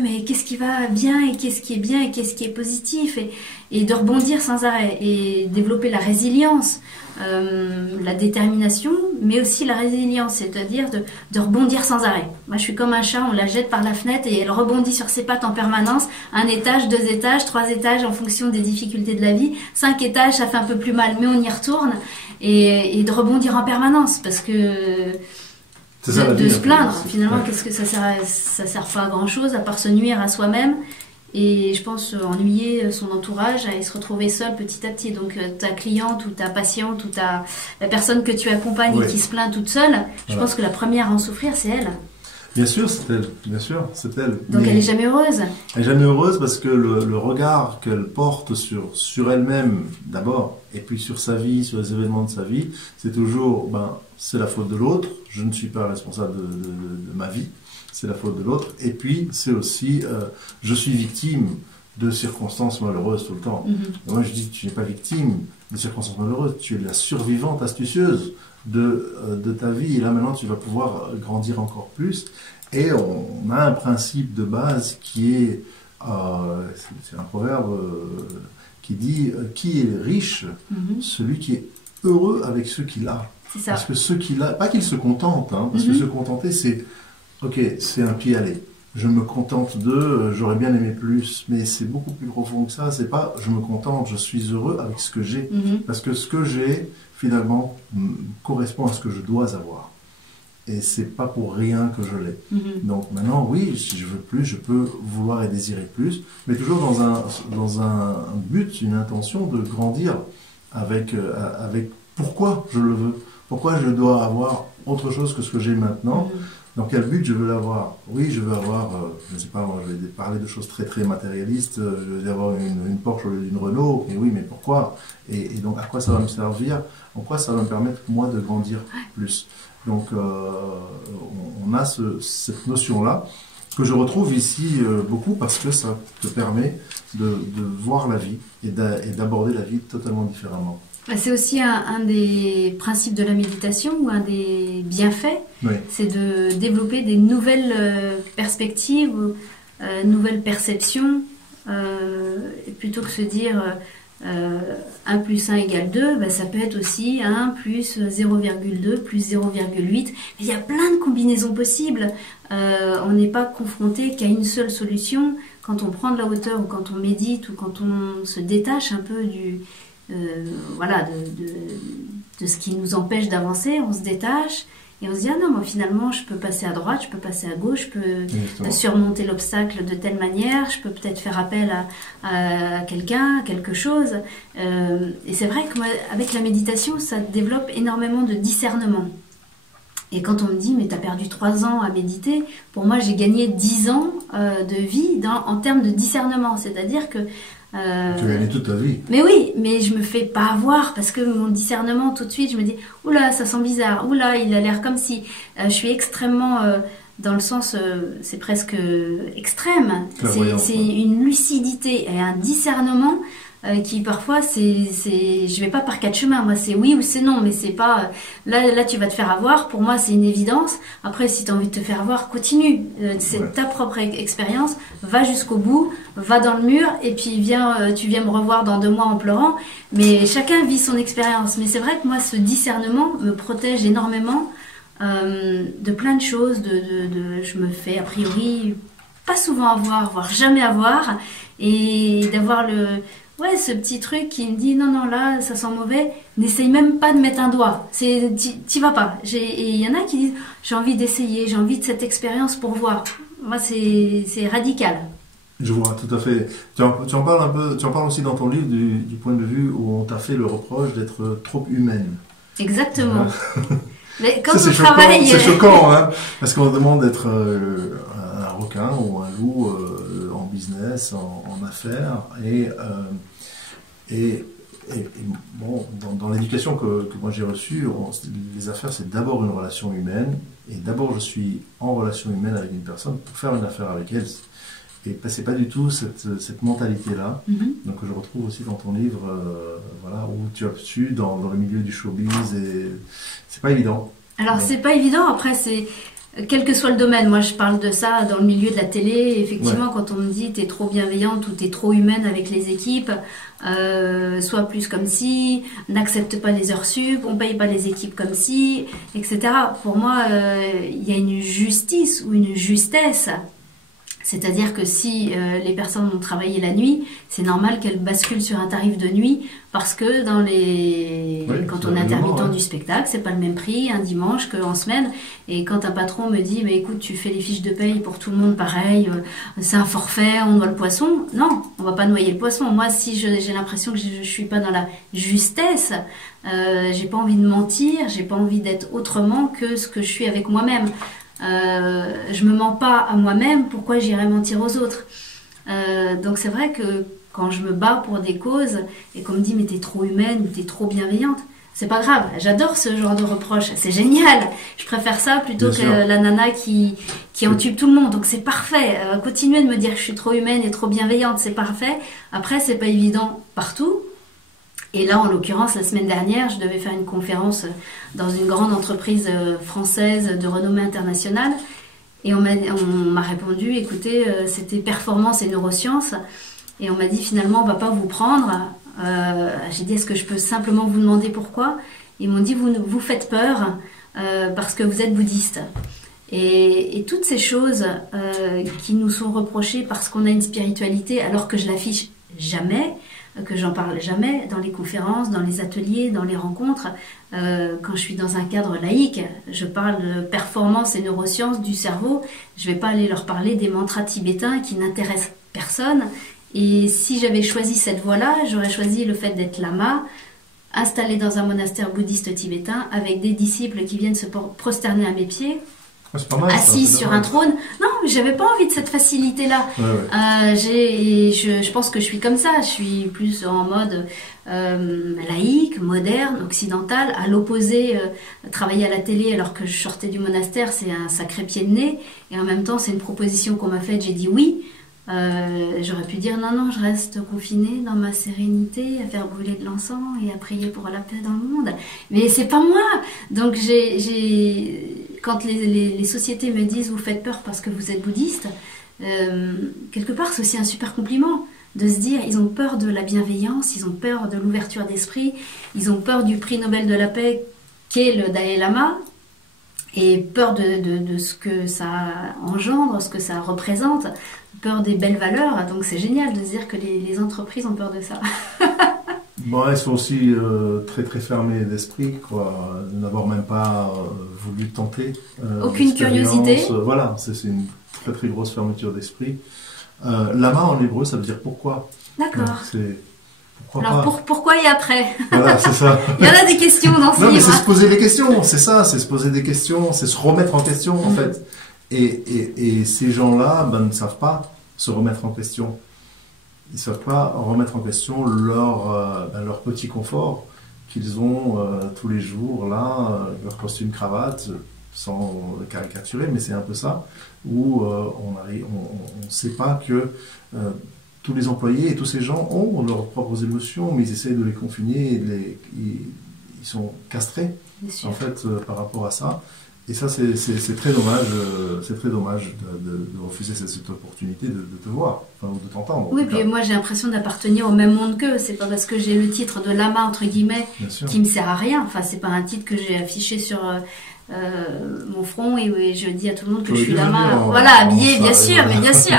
mais qu'est-ce qui va bien et qu'est-ce qui est bien et qu'est-ce qui est positif, et de rebondir sans arrêt et développer la résilience, la détermination, mais aussi la résilience, c'est-à-dire de rebondir sans arrêt. Moi je suis comme un chat, on la jette par la fenêtre et elle rebondit sur ses pattes en permanence, 1 étage, 2 étages, 3 étages en fonction des difficultés de la vie, 5 étages ça fait un peu plus mal, mais on y retourne, et de rebondir en permanence, parce que de se plaindre, finalement, qu'est-ce que ça sert pas à grand chose à part se nuire à soi-même, et je pense ennuyer son entourage et se retrouver seul petit à petit. Donc ta cliente ou ta patiente ou la personne que tu accompagnes et qui se plaint toute seule, je pense que la première à en souffrir, c'est elle. Bien sûr, c'est elle. Bien sûr, c'est elle. Donc elle est jamais heureuse. Elle est jamais heureuse parce que le regard qu'elle porte sur elle-même d'abord, et puis sur sa vie, sur les événements de sa vie, c'est toujours, c'est la faute de l'autre. Je ne suis pas responsable de ma vie. C'est la faute de l'autre. Et puis c'est aussi, je suis victime de circonstances malheureuses tout le temps. Et moi je dis que tu n'es pas victime de circonstances malheureuses. Tu es la survivante astucieuse de ta vie, et là maintenant tu vas pouvoir grandir encore plus. Et on a un principe de base qui est, c'est un proverbe qui dit qui est riche, celui qui est heureux avec ce qu'il a. C'est ça. Parce que ce qu'il a, pas qu'il se contente, parce que se contenter c'est, ok, c'est un pis-aller. Je me contente j'aurais bien aimé plus, mais c'est beaucoup plus profond que ça. C'est pas je me contente, je suis heureux avec ce que j'ai, parce que ce que j'ai finalement correspond à ce que je dois avoir, et c'est pas pour rien que je l'ai. Donc maintenant, oui, si je veux plus, je peux vouloir et désirer plus, mais toujours dans un but, une intention de grandir avec pourquoi je le veux, pourquoi je dois avoir autre chose que ce que j'ai maintenant. Dans quel but je veux l'avoir? Oui, je veux avoir, je ne sais pas, je vais parler de choses très très matérialistes, je veux avoir une Porsche au lieu d'une Renault, et oui, mais pourquoi? Et donc à quoi ça va me servir? En quoi ça va me permettre, moi, de grandir plus? Donc on a cette notion-là, que je retrouve ici beaucoup, parce que ça te permet de voir la vie et d'aborder la vie totalement différemment. C'est aussi un des principes de la méditation, ou un des bienfaits, c'est de développer des nouvelles perspectives, nouvelles perceptions, et plutôt que se dire 1 plus 1 égale 2, ça peut être aussi 1 plus 0,2 plus 0,8. Il y a plein de combinaisons possibles. On n'est pas confronté qu'à une seule solution. Quand on prend de la hauteur, ou quand on médite, ou quand on se détache un peu de ce qui nous empêche d'avancer, on se détache et on se dit non, moi finalement je peux passer à droite, je peux passer à gauche, je peux surmonter l'obstacle de telle manière, je peux peut-être faire appel à quelqu'un, à quelque chose. Et c'est vrai qu'avec la méditation, ça développe énormément de discernement. Et quand on me dit, mais t'as perdu 3 ans à méditer, pour moi j'ai gagné 10 ans de vie en termes de discernement. C'est-à-dire que tu as gagné toute ta vie. Mais oui, mais je me fais pas avoir, parce que mon discernement, tout de suite, je me dis, oula, ça sent bizarre, oula, il a l'air comme si... je suis extrêmement, dans le sens, c'est presque extrême. C'est une lucidité et un discernement qui parfois je vais pas par quatre chemins. Moi, c'est oui ou c'est non, mais c'est pas là tu vas te faire avoir. Pour moi, c'est une évidence. Après, si tu as envie de te faire avoir, continue. C'est ta propre expérience. Va jusqu'au bout, va dans le mur, et puis tu viens me revoir dans 2 mois en pleurant. Mais chacun vit son expérience. Mais c'est vrai que moi, ce discernement me protège énormément de plein de choses. Je me fais a priori pas souvent avoir, voire jamais avoir, et d'avoir ce petit truc qui me dit non là ça sent mauvais, n'essaye même pas de mettre un doigt, t'y vas pas. Et il y en a qui disent j'ai envie d'essayer, j'ai envie de cette expérience pour voir. Moi c'est radical. Je vois, tout à fait. Tu en parles un peu, tu en parles aussi dans ton livre du point de vue où on t'a fait le reproche d'être trop humaine. Exactement. Mais quand ça, on travaille... C'est choquant, hein, parce qu'on demande d'être un requin ou un loup en business, en affaires, et bon, dans l'éducation que moi j'ai reçue, les affaires c'est d'abord une relation humaine, et d'abord je suis en relation humaine avec une personne pour faire une affaire avec elle. Et c'est pas du tout cette mentalité-là, donc je retrouve aussi dans ton livre, où tu as su dans le milieu du showbiz, et c'est pas évident. Alors c'est pas évident, après quel que soit le domaine, moi je parle de ça dans le milieu de la télé, effectivement quand on me dit t'es trop bienveillante ou t'es trop humaine avec les équipes, sois plus comme si, n'accepte pas les heures sup, on paye pas les équipes comme si, etc. Pour moi, il y a une justice ou une justesse. C'est-à-dire que si les personnes ont travaillé la nuit, c'est normal qu'elles basculent sur un tarif de nuit parce que quand on est intermittent du spectacle, c'est pas le même prix un dimanche qu'en semaine. Et quand un patron me dit, mais écoute, tu fais les fiches de paye pour tout le monde pareil, c'est un forfait, on noie le poisson. Non, on va pas noyer le poisson. Moi, si j'ai l'impression que je suis pas dans la justesse, j'ai pas envie de mentir, j'ai pas envie d'être autrement que ce que je suis avec moi-même. Je me mens pas à moi-même, pourquoi j'irais mentir aux autres? Donc c'est vrai que quand je me bats pour des causes et qu'on me dit mais t'es trop humaine ou t'es trop bienveillante, c'est pas grave, j'adore ce genre de reproche, c'est génial, je préfère ça plutôt que la nana qui entube tout le monde, donc c'est parfait. Continuez de me dire que je suis trop humaine et trop bienveillante, c'est parfait. Après c'est pas évident partout. Et là, en l'occurrence, la semaine dernière, je devais faire une conférence dans une grande entreprise française de renommée internationale. Et on m'a répondu, écoutez, c'était performance et neurosciences. Et on m'a dit, finalement, on ne va pas vous prendre. J'ai dit, est-ce que je peux simplement vous demander pourquoi? Ils m'ont dit, vous faites peur parce que vous êtes bouddhiste. Et toutes ces choses qui nous sont reprochées parce qu'on a une spiritualité, alors que je l'affiche jamais, que j'en parle jamais dans les conférences, dans les ateliers, dans les rencontres. Quand je suis dans un cadre laïque, je parle de performance et neurosciences du cerveau. Je ne vais pas aller leur parler des mantras tibétains qui n'intéressent personne. Et si j'avais choisi cette voie-là, j'aurais choisi le fait d'être lama, installé dans un monastère bouddhiste tibétain, avec des disciples qui viennent se prosterner à mes pieds. C'est pas mal, assis sur un trône. Non, j'avais pas envie de cette facilité-là. Je pense que je suis comme ça. Je suis plus en mode laïque, moderne, occidental. À l'opposé, travailler à la télé alors que je sortais du monastère, c'est un sacré pied de nez. Et en même temps, c'est une proposition qu'on m'a faite. J'ai dit oui. J'aurais pu dire non, je reste confinée dans ma sérénité, à faire brûler de l'encens et à prier pour la paix dans le monde. Mais c'est pas moi. Donc quand les sociétés me disent vous faites peur parce que vous êtes bouddhiste, quelque part c'est aussi un super compliment de se dire ils ont peur de la bienveillance, ils ont peur de l'ouverture d'esprit, ils ont peur du prix Nobel de la paix qu'est le Dalai Lama, et peur de ce que ça engendre, ce que ça représente, peur des belles valeurs. Donc c'est génial de se dire que les entreprises ont peur de ça. Bon, elles sont aussi très très fermées d'esprit, quoi, de n'avoir même pas voulu tenter. Aucune curiosité. Voilà, c'est une très très grosse fermeture d'esprit. Lama en hébreu, ça veut dire pourquoi. D'accord. Alors pourquoi et après? Voilà, c'est ça. Il y en a des questions dans ce livre. Non, mais c'est se poser des questions, c'est ça, c'est se poser des questions, c'est se remettre en question en fait. Et ces gens-là ne savent pas se remettre en question. Ils ne savent pas remettre en question leur petit confort qu'ils ont tous les jours, là, leur costume cravate, sans caricaturer, mais c'est un peu ça, où on ne sait pas que tous les employés et tous ces gens ont leurs propres émotions, mais ils essayent de les confiner, ils sont castrés en fait par rapport à ça. Et ça, c'est très dommage, de refuser cette opportunité de te voir, enfin, ou de t'entendre. Oui, puis moi j'ai l'impression d'appartenir au même monde qu'eux. C'est pas parce que j'ai le titre de lama entre guillemets qui me sert à rien. Enfin, c'est pas un titre que j'ai affiché sur mon front et je dis à tout le monde que je suis lama. Voilà, habillée, bien sûr, mais bien sûr.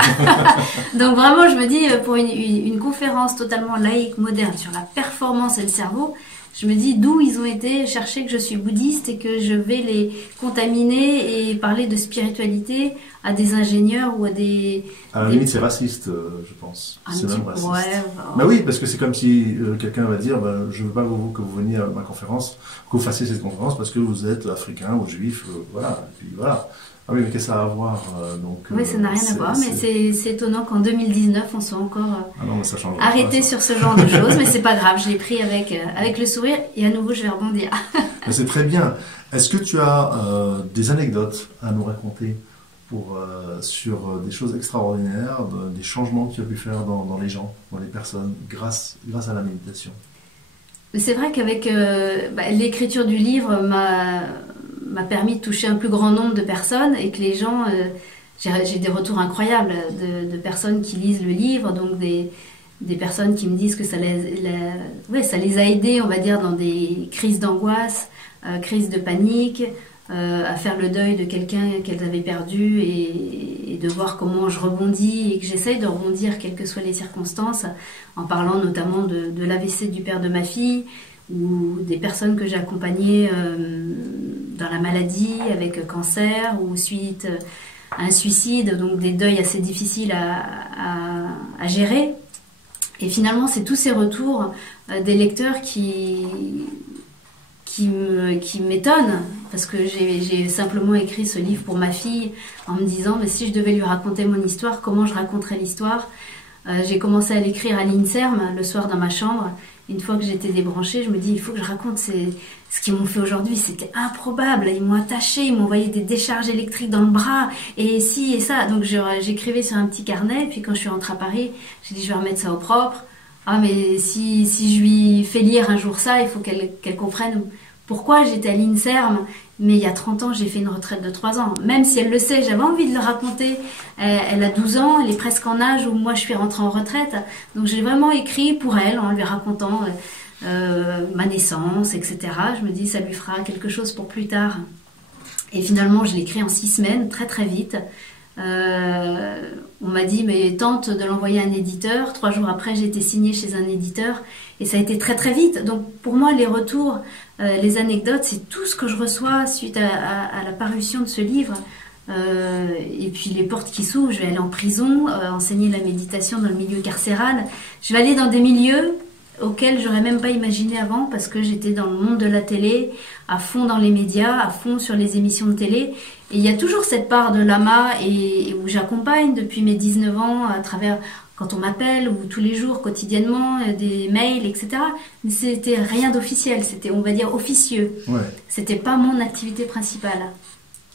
Donc vraiment, je me dis pour une conférence totalement laïque, moderne sur la performance et le cerveau. Je me dis d'où ils ont été chercher que je suis bouddhiste et que je vais les contaminer et parler de spiritualité à des ingénieurs ou à des... À la limite, c'est raciste, je pense. C'est même raciste. Ouais, bah oui, parce que c'est comme si quelqu'un va dire je ne veux pas que vous veniez à ma conférence, que vous fassiez cette conférence parce que vous êtes africain ou juif, voilà. Et puis voilà. Ah oui, mais qu'est-ce que ça a à voir donc, oui, ça n'a rien à voir, mais c'est étonnant qu'en 2019, on soit encore arrêté sur ce genre de choses, mais c'est pas grave, je l'ai pris avec le sourire et à nouveau, je vais rebondir. C'est très bien. Est-ce que tu as des anecdotes à nous raconter sur des choses extraordinaires, des changements que tu as pu faire dans les gens, dans les personnes, grâce à la méditation? C'est vrai qu'avec l'écriture du livre m'a permis de toucher un plus grand nombre de personnes et que les gens, j'ai des retours incroyables de personnes qui lisent le livre, donc des personnes qui me disent que ça les a aidés, on va dire, dans des crises d'angoisse, crises de panique, à faire le deuil de quelqu'un qu'elles avaient perdu et de voir comment je rebondis et que j'essaye de rebondir quelles que soient les circonstances, en parlant notamment de l'AVC du père de ma fille, ou des personnes que j'ai accompagnées dans la maladie avec cancer ou suite à un suicide, donc des deuils assez difficiles à gérer. Et finalement, c'est tous ces retours des lecteurs qui m'étonnent, parce que j'ai simplement écrit ce livre pour ma fille en me disant mais si je devais lui raconter mon histoire, comment je raconterais l'histoire? J'ai commencé à l'écrire à l'INSERM le soir dans ma chambre. Une fois que j'étais débranchée, je me dis il faut que je raconte ce qu'ils m'ont fait aujourd'hui, c'était improbable. Ils m'ont attachée, ils m'ont envoyé des décharges électriques dans le bras, et ci et ça. Donc j'écrivais sur un petit carnet, puis quand je suis rentrée à Paris, j'ai dit je vais remettre ça au propre. Ah mais si je lui fais lire un jour ça, il faut qu'elle comprenne pourquoi j'étais à l'INSERM. Mais il y a 30 ans, j'ai fait une retraite de 3 ans. Même si elle le sait, j'avais envie de le raconter. Elle a 12 ans, elle est presque en âge où moi je suis rentrée en retraite. Donc j'ai vraiment écrit pour elle, en lui racontant ma naissance, etc. Je me dis, ça lui fera quelque chose pour plus tard. Et finalement, je l'ai écrit en 6 semaines, très très vite. On m'a dit, mais tente de l'envoyer à un éditeur. 3 jours après, j'ai été signée chez un éditeur. Et ça a été très très vite. Donc pour moi, les retours, les anecdotes, c'est tout ce que je reçois suite à la parution de ce livre. Et puis les portes qui s'ouvrent, je vais aller en prison, enseigner la méditation dans le milieu carcéral. Je vais aller dans des milieux auxquels j'aurais même pas imaginé avant, parce que j'étais dans le monde de la télé, à fond dans les médias, à fond sur les émissions de télé. Et il y a toujours cette part de lama et où j'accompagne depuis mes 19 ans à travers, quand on m'appelle, ou tous les jours, quotidiennement, des mails, etc. Mais c'était rien d'officiel, c'était, on va dire, officieux. Ouais. C'était pas mon activité principale.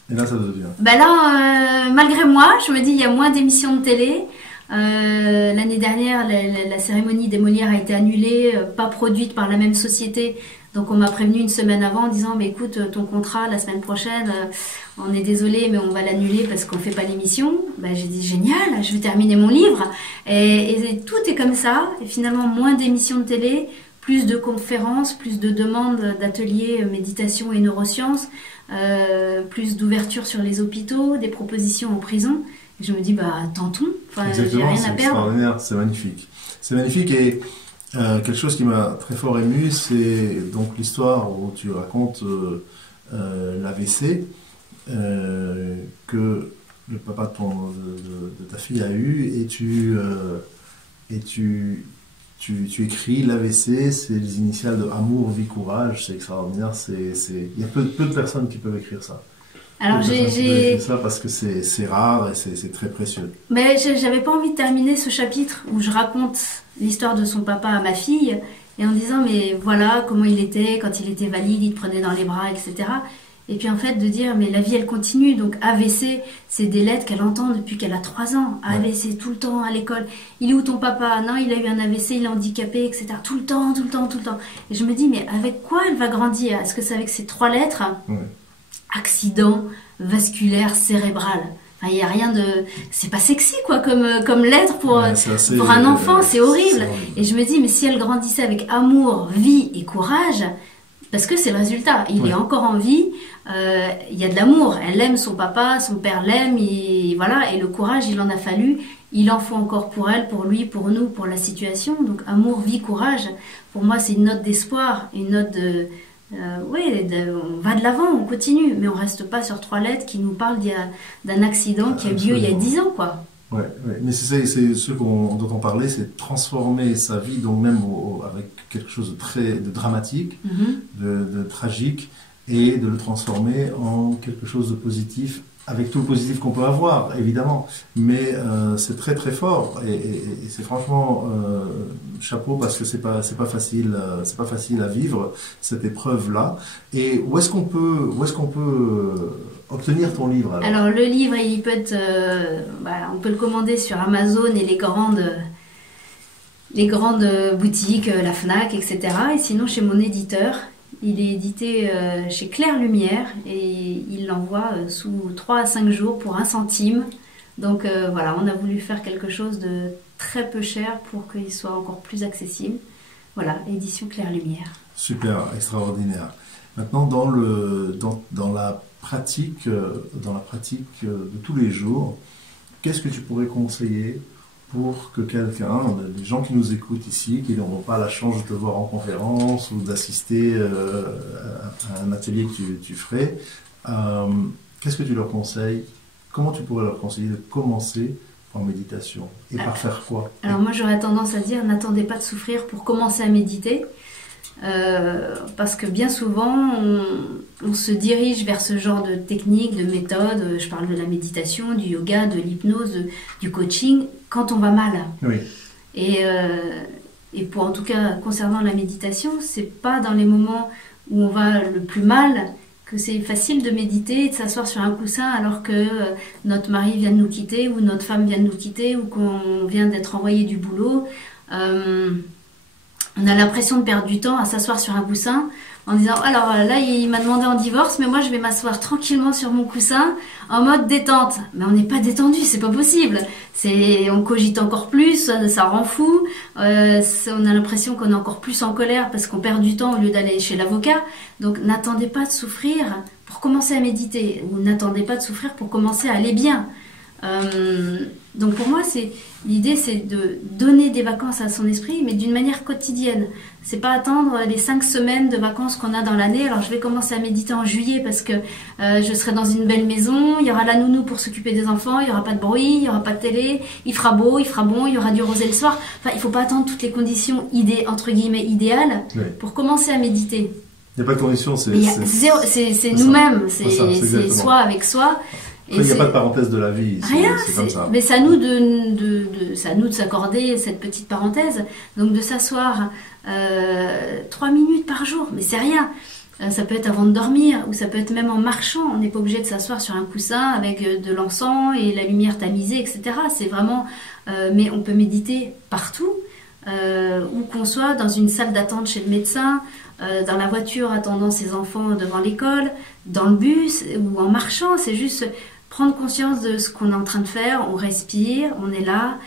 Et là, ça devient. Ben là, malgré moi, je me dis, il y a moins d'émissions de télé. L'année dernière, la cérémonie des Molières a été annulée, pas produite par la même société. Donc on m'a prévenu une semaine avant en disant mais écoute, ton contrat la semaine prochaine, on est désolé mais on va l'annuler parce qu'on fait pas l'émission. Ben, j'ai dit génial, je vais terminer mon livre et tout est comme ça. Et finalement moins d'émissions de télé, plus de conférences, plus de demandes d'ateliers méditation et neurosciences, plus d'ouverture sur les hôpitaux, des propositions en prison. Et je me dis bah tentons, enfin j'ai rien à perdre. Extraordinaire, c'est magnifique. C'est magnifique et quelque chose qui m'a très fort ému, c'est donc l'histoire où tu racontes l'AVC que le papa de ta fille a eu et tu écris l'AVC, c'est les initiales de amour, vie, courage, c'est extraordinaire. Il y a peu de personnes qui peuvent écrire ça. Alors j'ai ça parce que c'est rare et c'est très précieux. Mais j'avais pas envie de terminer ce chapitre où je raconte l'histoire de son papa à ma fille et en disant mais voilà comment il était quand il était valide, il te prenait dans les bras, etc. Et puis en fait de dire mais la vie elle continue, donc AVC c'est des lettres qu'elle entend depuis qu'elle a 3 ans, AVC tout le temps à l'école, il est où ton papa, non il a eu un AVC, il est handicapé, etc. Tout le temps, tout le temps, tout le temps. Et je me dis mais avec quoi elle va grandir? Est-ce que c'est avec ces 3 lettres? Accident vasculaire cérébral. Enfin, il y a rien de, c'est pas sexy quoi comme lettre pour un enfant, c'est horrible. Et je me dis mais si elle grandissait avec amour, vie et courage, parce que c'est le résultat, il est encore en vie, il y a de l'amour, elle aime son papa, son père l'aime, et voilà, et le courage il en a fallu, il en faut encore pour elle, pour lui, pour nous, pour la situation. Donc amour, vie, courage, pour moi c'est une note d'espoir, une note de on va de l'avant, on continue, mais on reste pas sur 3 lettres qui nous parlent d'un accident qui a eu lieu il y a 10 ans, quoi. Ouais. Mais c'est ce dont on parlait, c'est transformer sa vie, donc même avec quelque chose de dramatique, de tragique, et de le transformer en quelque chose de positif, avec tout le positif qu'on peut avoir, évidemment. Mais c'est très très fort, et c'est franchement chapeau, parce que c'est pas facile à vivre cette épreuve-là. Et où est-ce qu'on peut obtenir ton livre alors le livre, il peut être, on peut le commander sur Amazon et les grandes boutiques, la Fnac, etc. Et sinon chez mon éditeur. Il est édité chez Claire Lumière et il l'envoie sous 3 à 5 jours pour 1 centime. Donc voilà, on a voulu faire quelque chose de très peu cher pour qu'il soit encore plus accessible. Voilà, édition Claire Lumière. Super, extraordinaire. Maintenant, dans la pratique de tous les jours, qu'est-ce que tu pourrais conseiller pour que quelqu'un, les gens qui nous écoutent ici, qui n'auront pas la chance de te voir en conférence ou d'assister à un atelier que tu ferais, qu'est-ce que tu leur conseilles? Comment tu pourrais leur conseiller de commencer en méditation? Et par faire quoi? Alors moi j'aurais tendance à dire, n'attendez pas de souffrir pour commencer à méditer. Parce que bien souvent on se dirige vers ce genre de technique, de méthode. Je parle de la méditation, du yoga, de l'hypnose, du coaching quand on va mal. Oui. Et pour, en tout cas concernant la méditation, c'est pas dans les moments où on va le plus mal que c'est facile de méditer et de s'asseoir sur un coussin alors que notre mari vient de nous quitter ou notre femme vient de nous quitter ou qu'on vient d'être envoyé du boulot. On a l'impression de perdre du temps à s'asseoir sur un coussin en disant alors là il m'a demandé en divorce mais moi je vais m'asseoir tranquillement sur mon coussin en mode détente. Mais on n'est pas détendu, c'est pas possible. On cogite encore plus, ça rend fou. On a l'impression qu'on est encore plus en colère parce qu'on perd du temps au lieu d'aller chez l'avocat. Donc n'attendez pas de souffrir pour commencer à méditer ou n'attendez pas de souffrir pour commencer à aller bien. Donc pour moi l'idée c'est de donner des vacances à son esprit mais d'une manière quotidienne. C'est pas attendre les 5 semaines de vacances qu'on a dans l'année. Alors je vais commencer à méditer en juillet parce que je serai dans une belle maison, il y aura la nounou pour s'occuper des enfants, il y aura pas de bruit, il y aura pas de télé, il fera beau, il fera bon, il y aura du rosé le soir. Enfin il faut pas attendre toutes les conditions entre guillemets idéales pour commencer à méditer. Il n'y a pas de conditions, c'est nous-mêmes, c'est soi avec soi. Il n'y a pas de parenthèse de la vie, c'est comme ça. Mais c'est à nous de s'accorder cette petite parenthèse, donc de s'asseoir 3 minutes par jour, mais c'est rien. Ça peut être avant de dormir, ou ça peut être même en marchant. On n'est pas obligé de s'asseoir sur un coussin avec de l'encens et la lumière tamisée, etc. C'est vraiment... mais on peut méditer partout, où qu'on soit, dans une salle d'attente chez le médecin, dans la voiture attendant ses enfants devant l'école, dans le bus, ou en marchant. C'est juste prendre conscience de ce qu'on est en train de faire. On respire, on est là,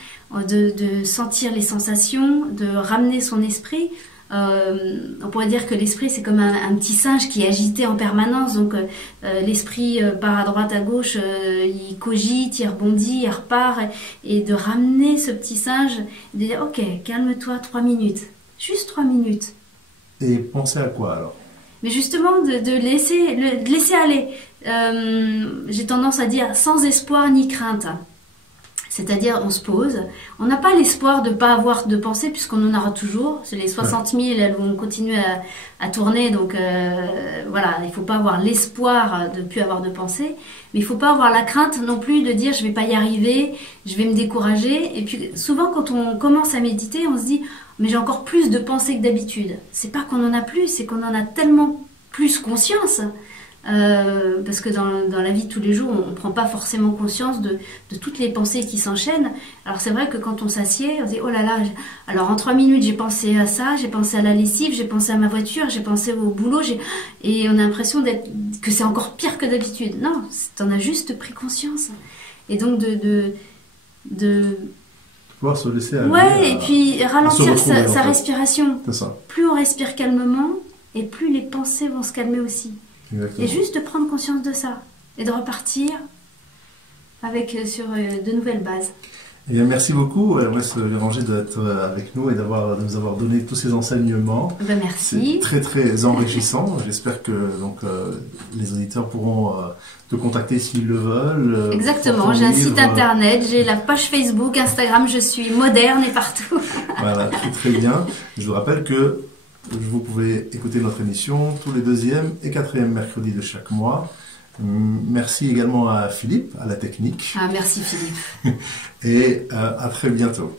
de sentir les sensations, de ramener son esprit. On pourrait dire que l'esprit c'est comme un petit singe qui est agité en permanence, donc l'esprit part à droite à gauche, il cogite, il rebondit, il repart, et de ramener ce petit singe, de dire ok, calme-toi 3 minutes, juste 3 minutes. Et penser à quoi alors? Mais justement de laisser aller, j'ai tendance à dire sans espoir ni crainte. C'est-à-dire, on se pose, on n'a pas l'espoir de ne pas avoir de pensée, puisqu'on en aura toujours. C'est les 60 000, elles vont continuer à tourner, donc voilà, il ne faut pas avoir l'espoir de ne plus avoir de pensée, mais il ne faut pas avoir la crainte non plus de dire je ne vais pas y arriver, je vais me décourager. Et puis souvent, quand on commence à méditer, on se dit mais j'ai encore plus de pensées que d'habitude. C'est pas qu'on en a plus, c'est qu'on en a tellement plus conscience. parce que dans la vie de tous les jours, on ne prend pas forcément conscience de toutes les pensées qui s'enchaînent. Alors c'est vrai que quand on s'assied, on se dit oh là là, alors en 3 minutes j'ai pensé à ça, j'ai pensé à la lessive, j'ai pensé à ma voiture, j'ai pensé au boulot, et on a l'impression que c'est encore pire que d'habitude. Non, t'en as juste pris conscience. Et donc de pouvoir se laisser aller. Ouais, et puis ralentir sa respiration. C'est ça. Plus on respire calmement, et plus les pensées vont se calmer aussi. Exactement. Et juste de prendre conscience de ça et de repartir sur de nouvelles bases. Eh bien, merci beaucoup, Wes Béranger, d'être avec nous et de nous avoir donné tous ces enseignements. Ben, merci. C'est très très enrichissant. J'espère que les auditeurs pourront te contacter s'ils le veulent. Exactement, j'ai un site internet, j'ai la page Facebook, Instagram, je suis moderne et partout. Voilà, très très bien. Je vous rappelle que vous pouvez écouter notre émission tous les 2e et 4e mercredis de chaque mois. Merci également à Philippe, à la technique. Ah, merci Philippe. Et à très bientôt.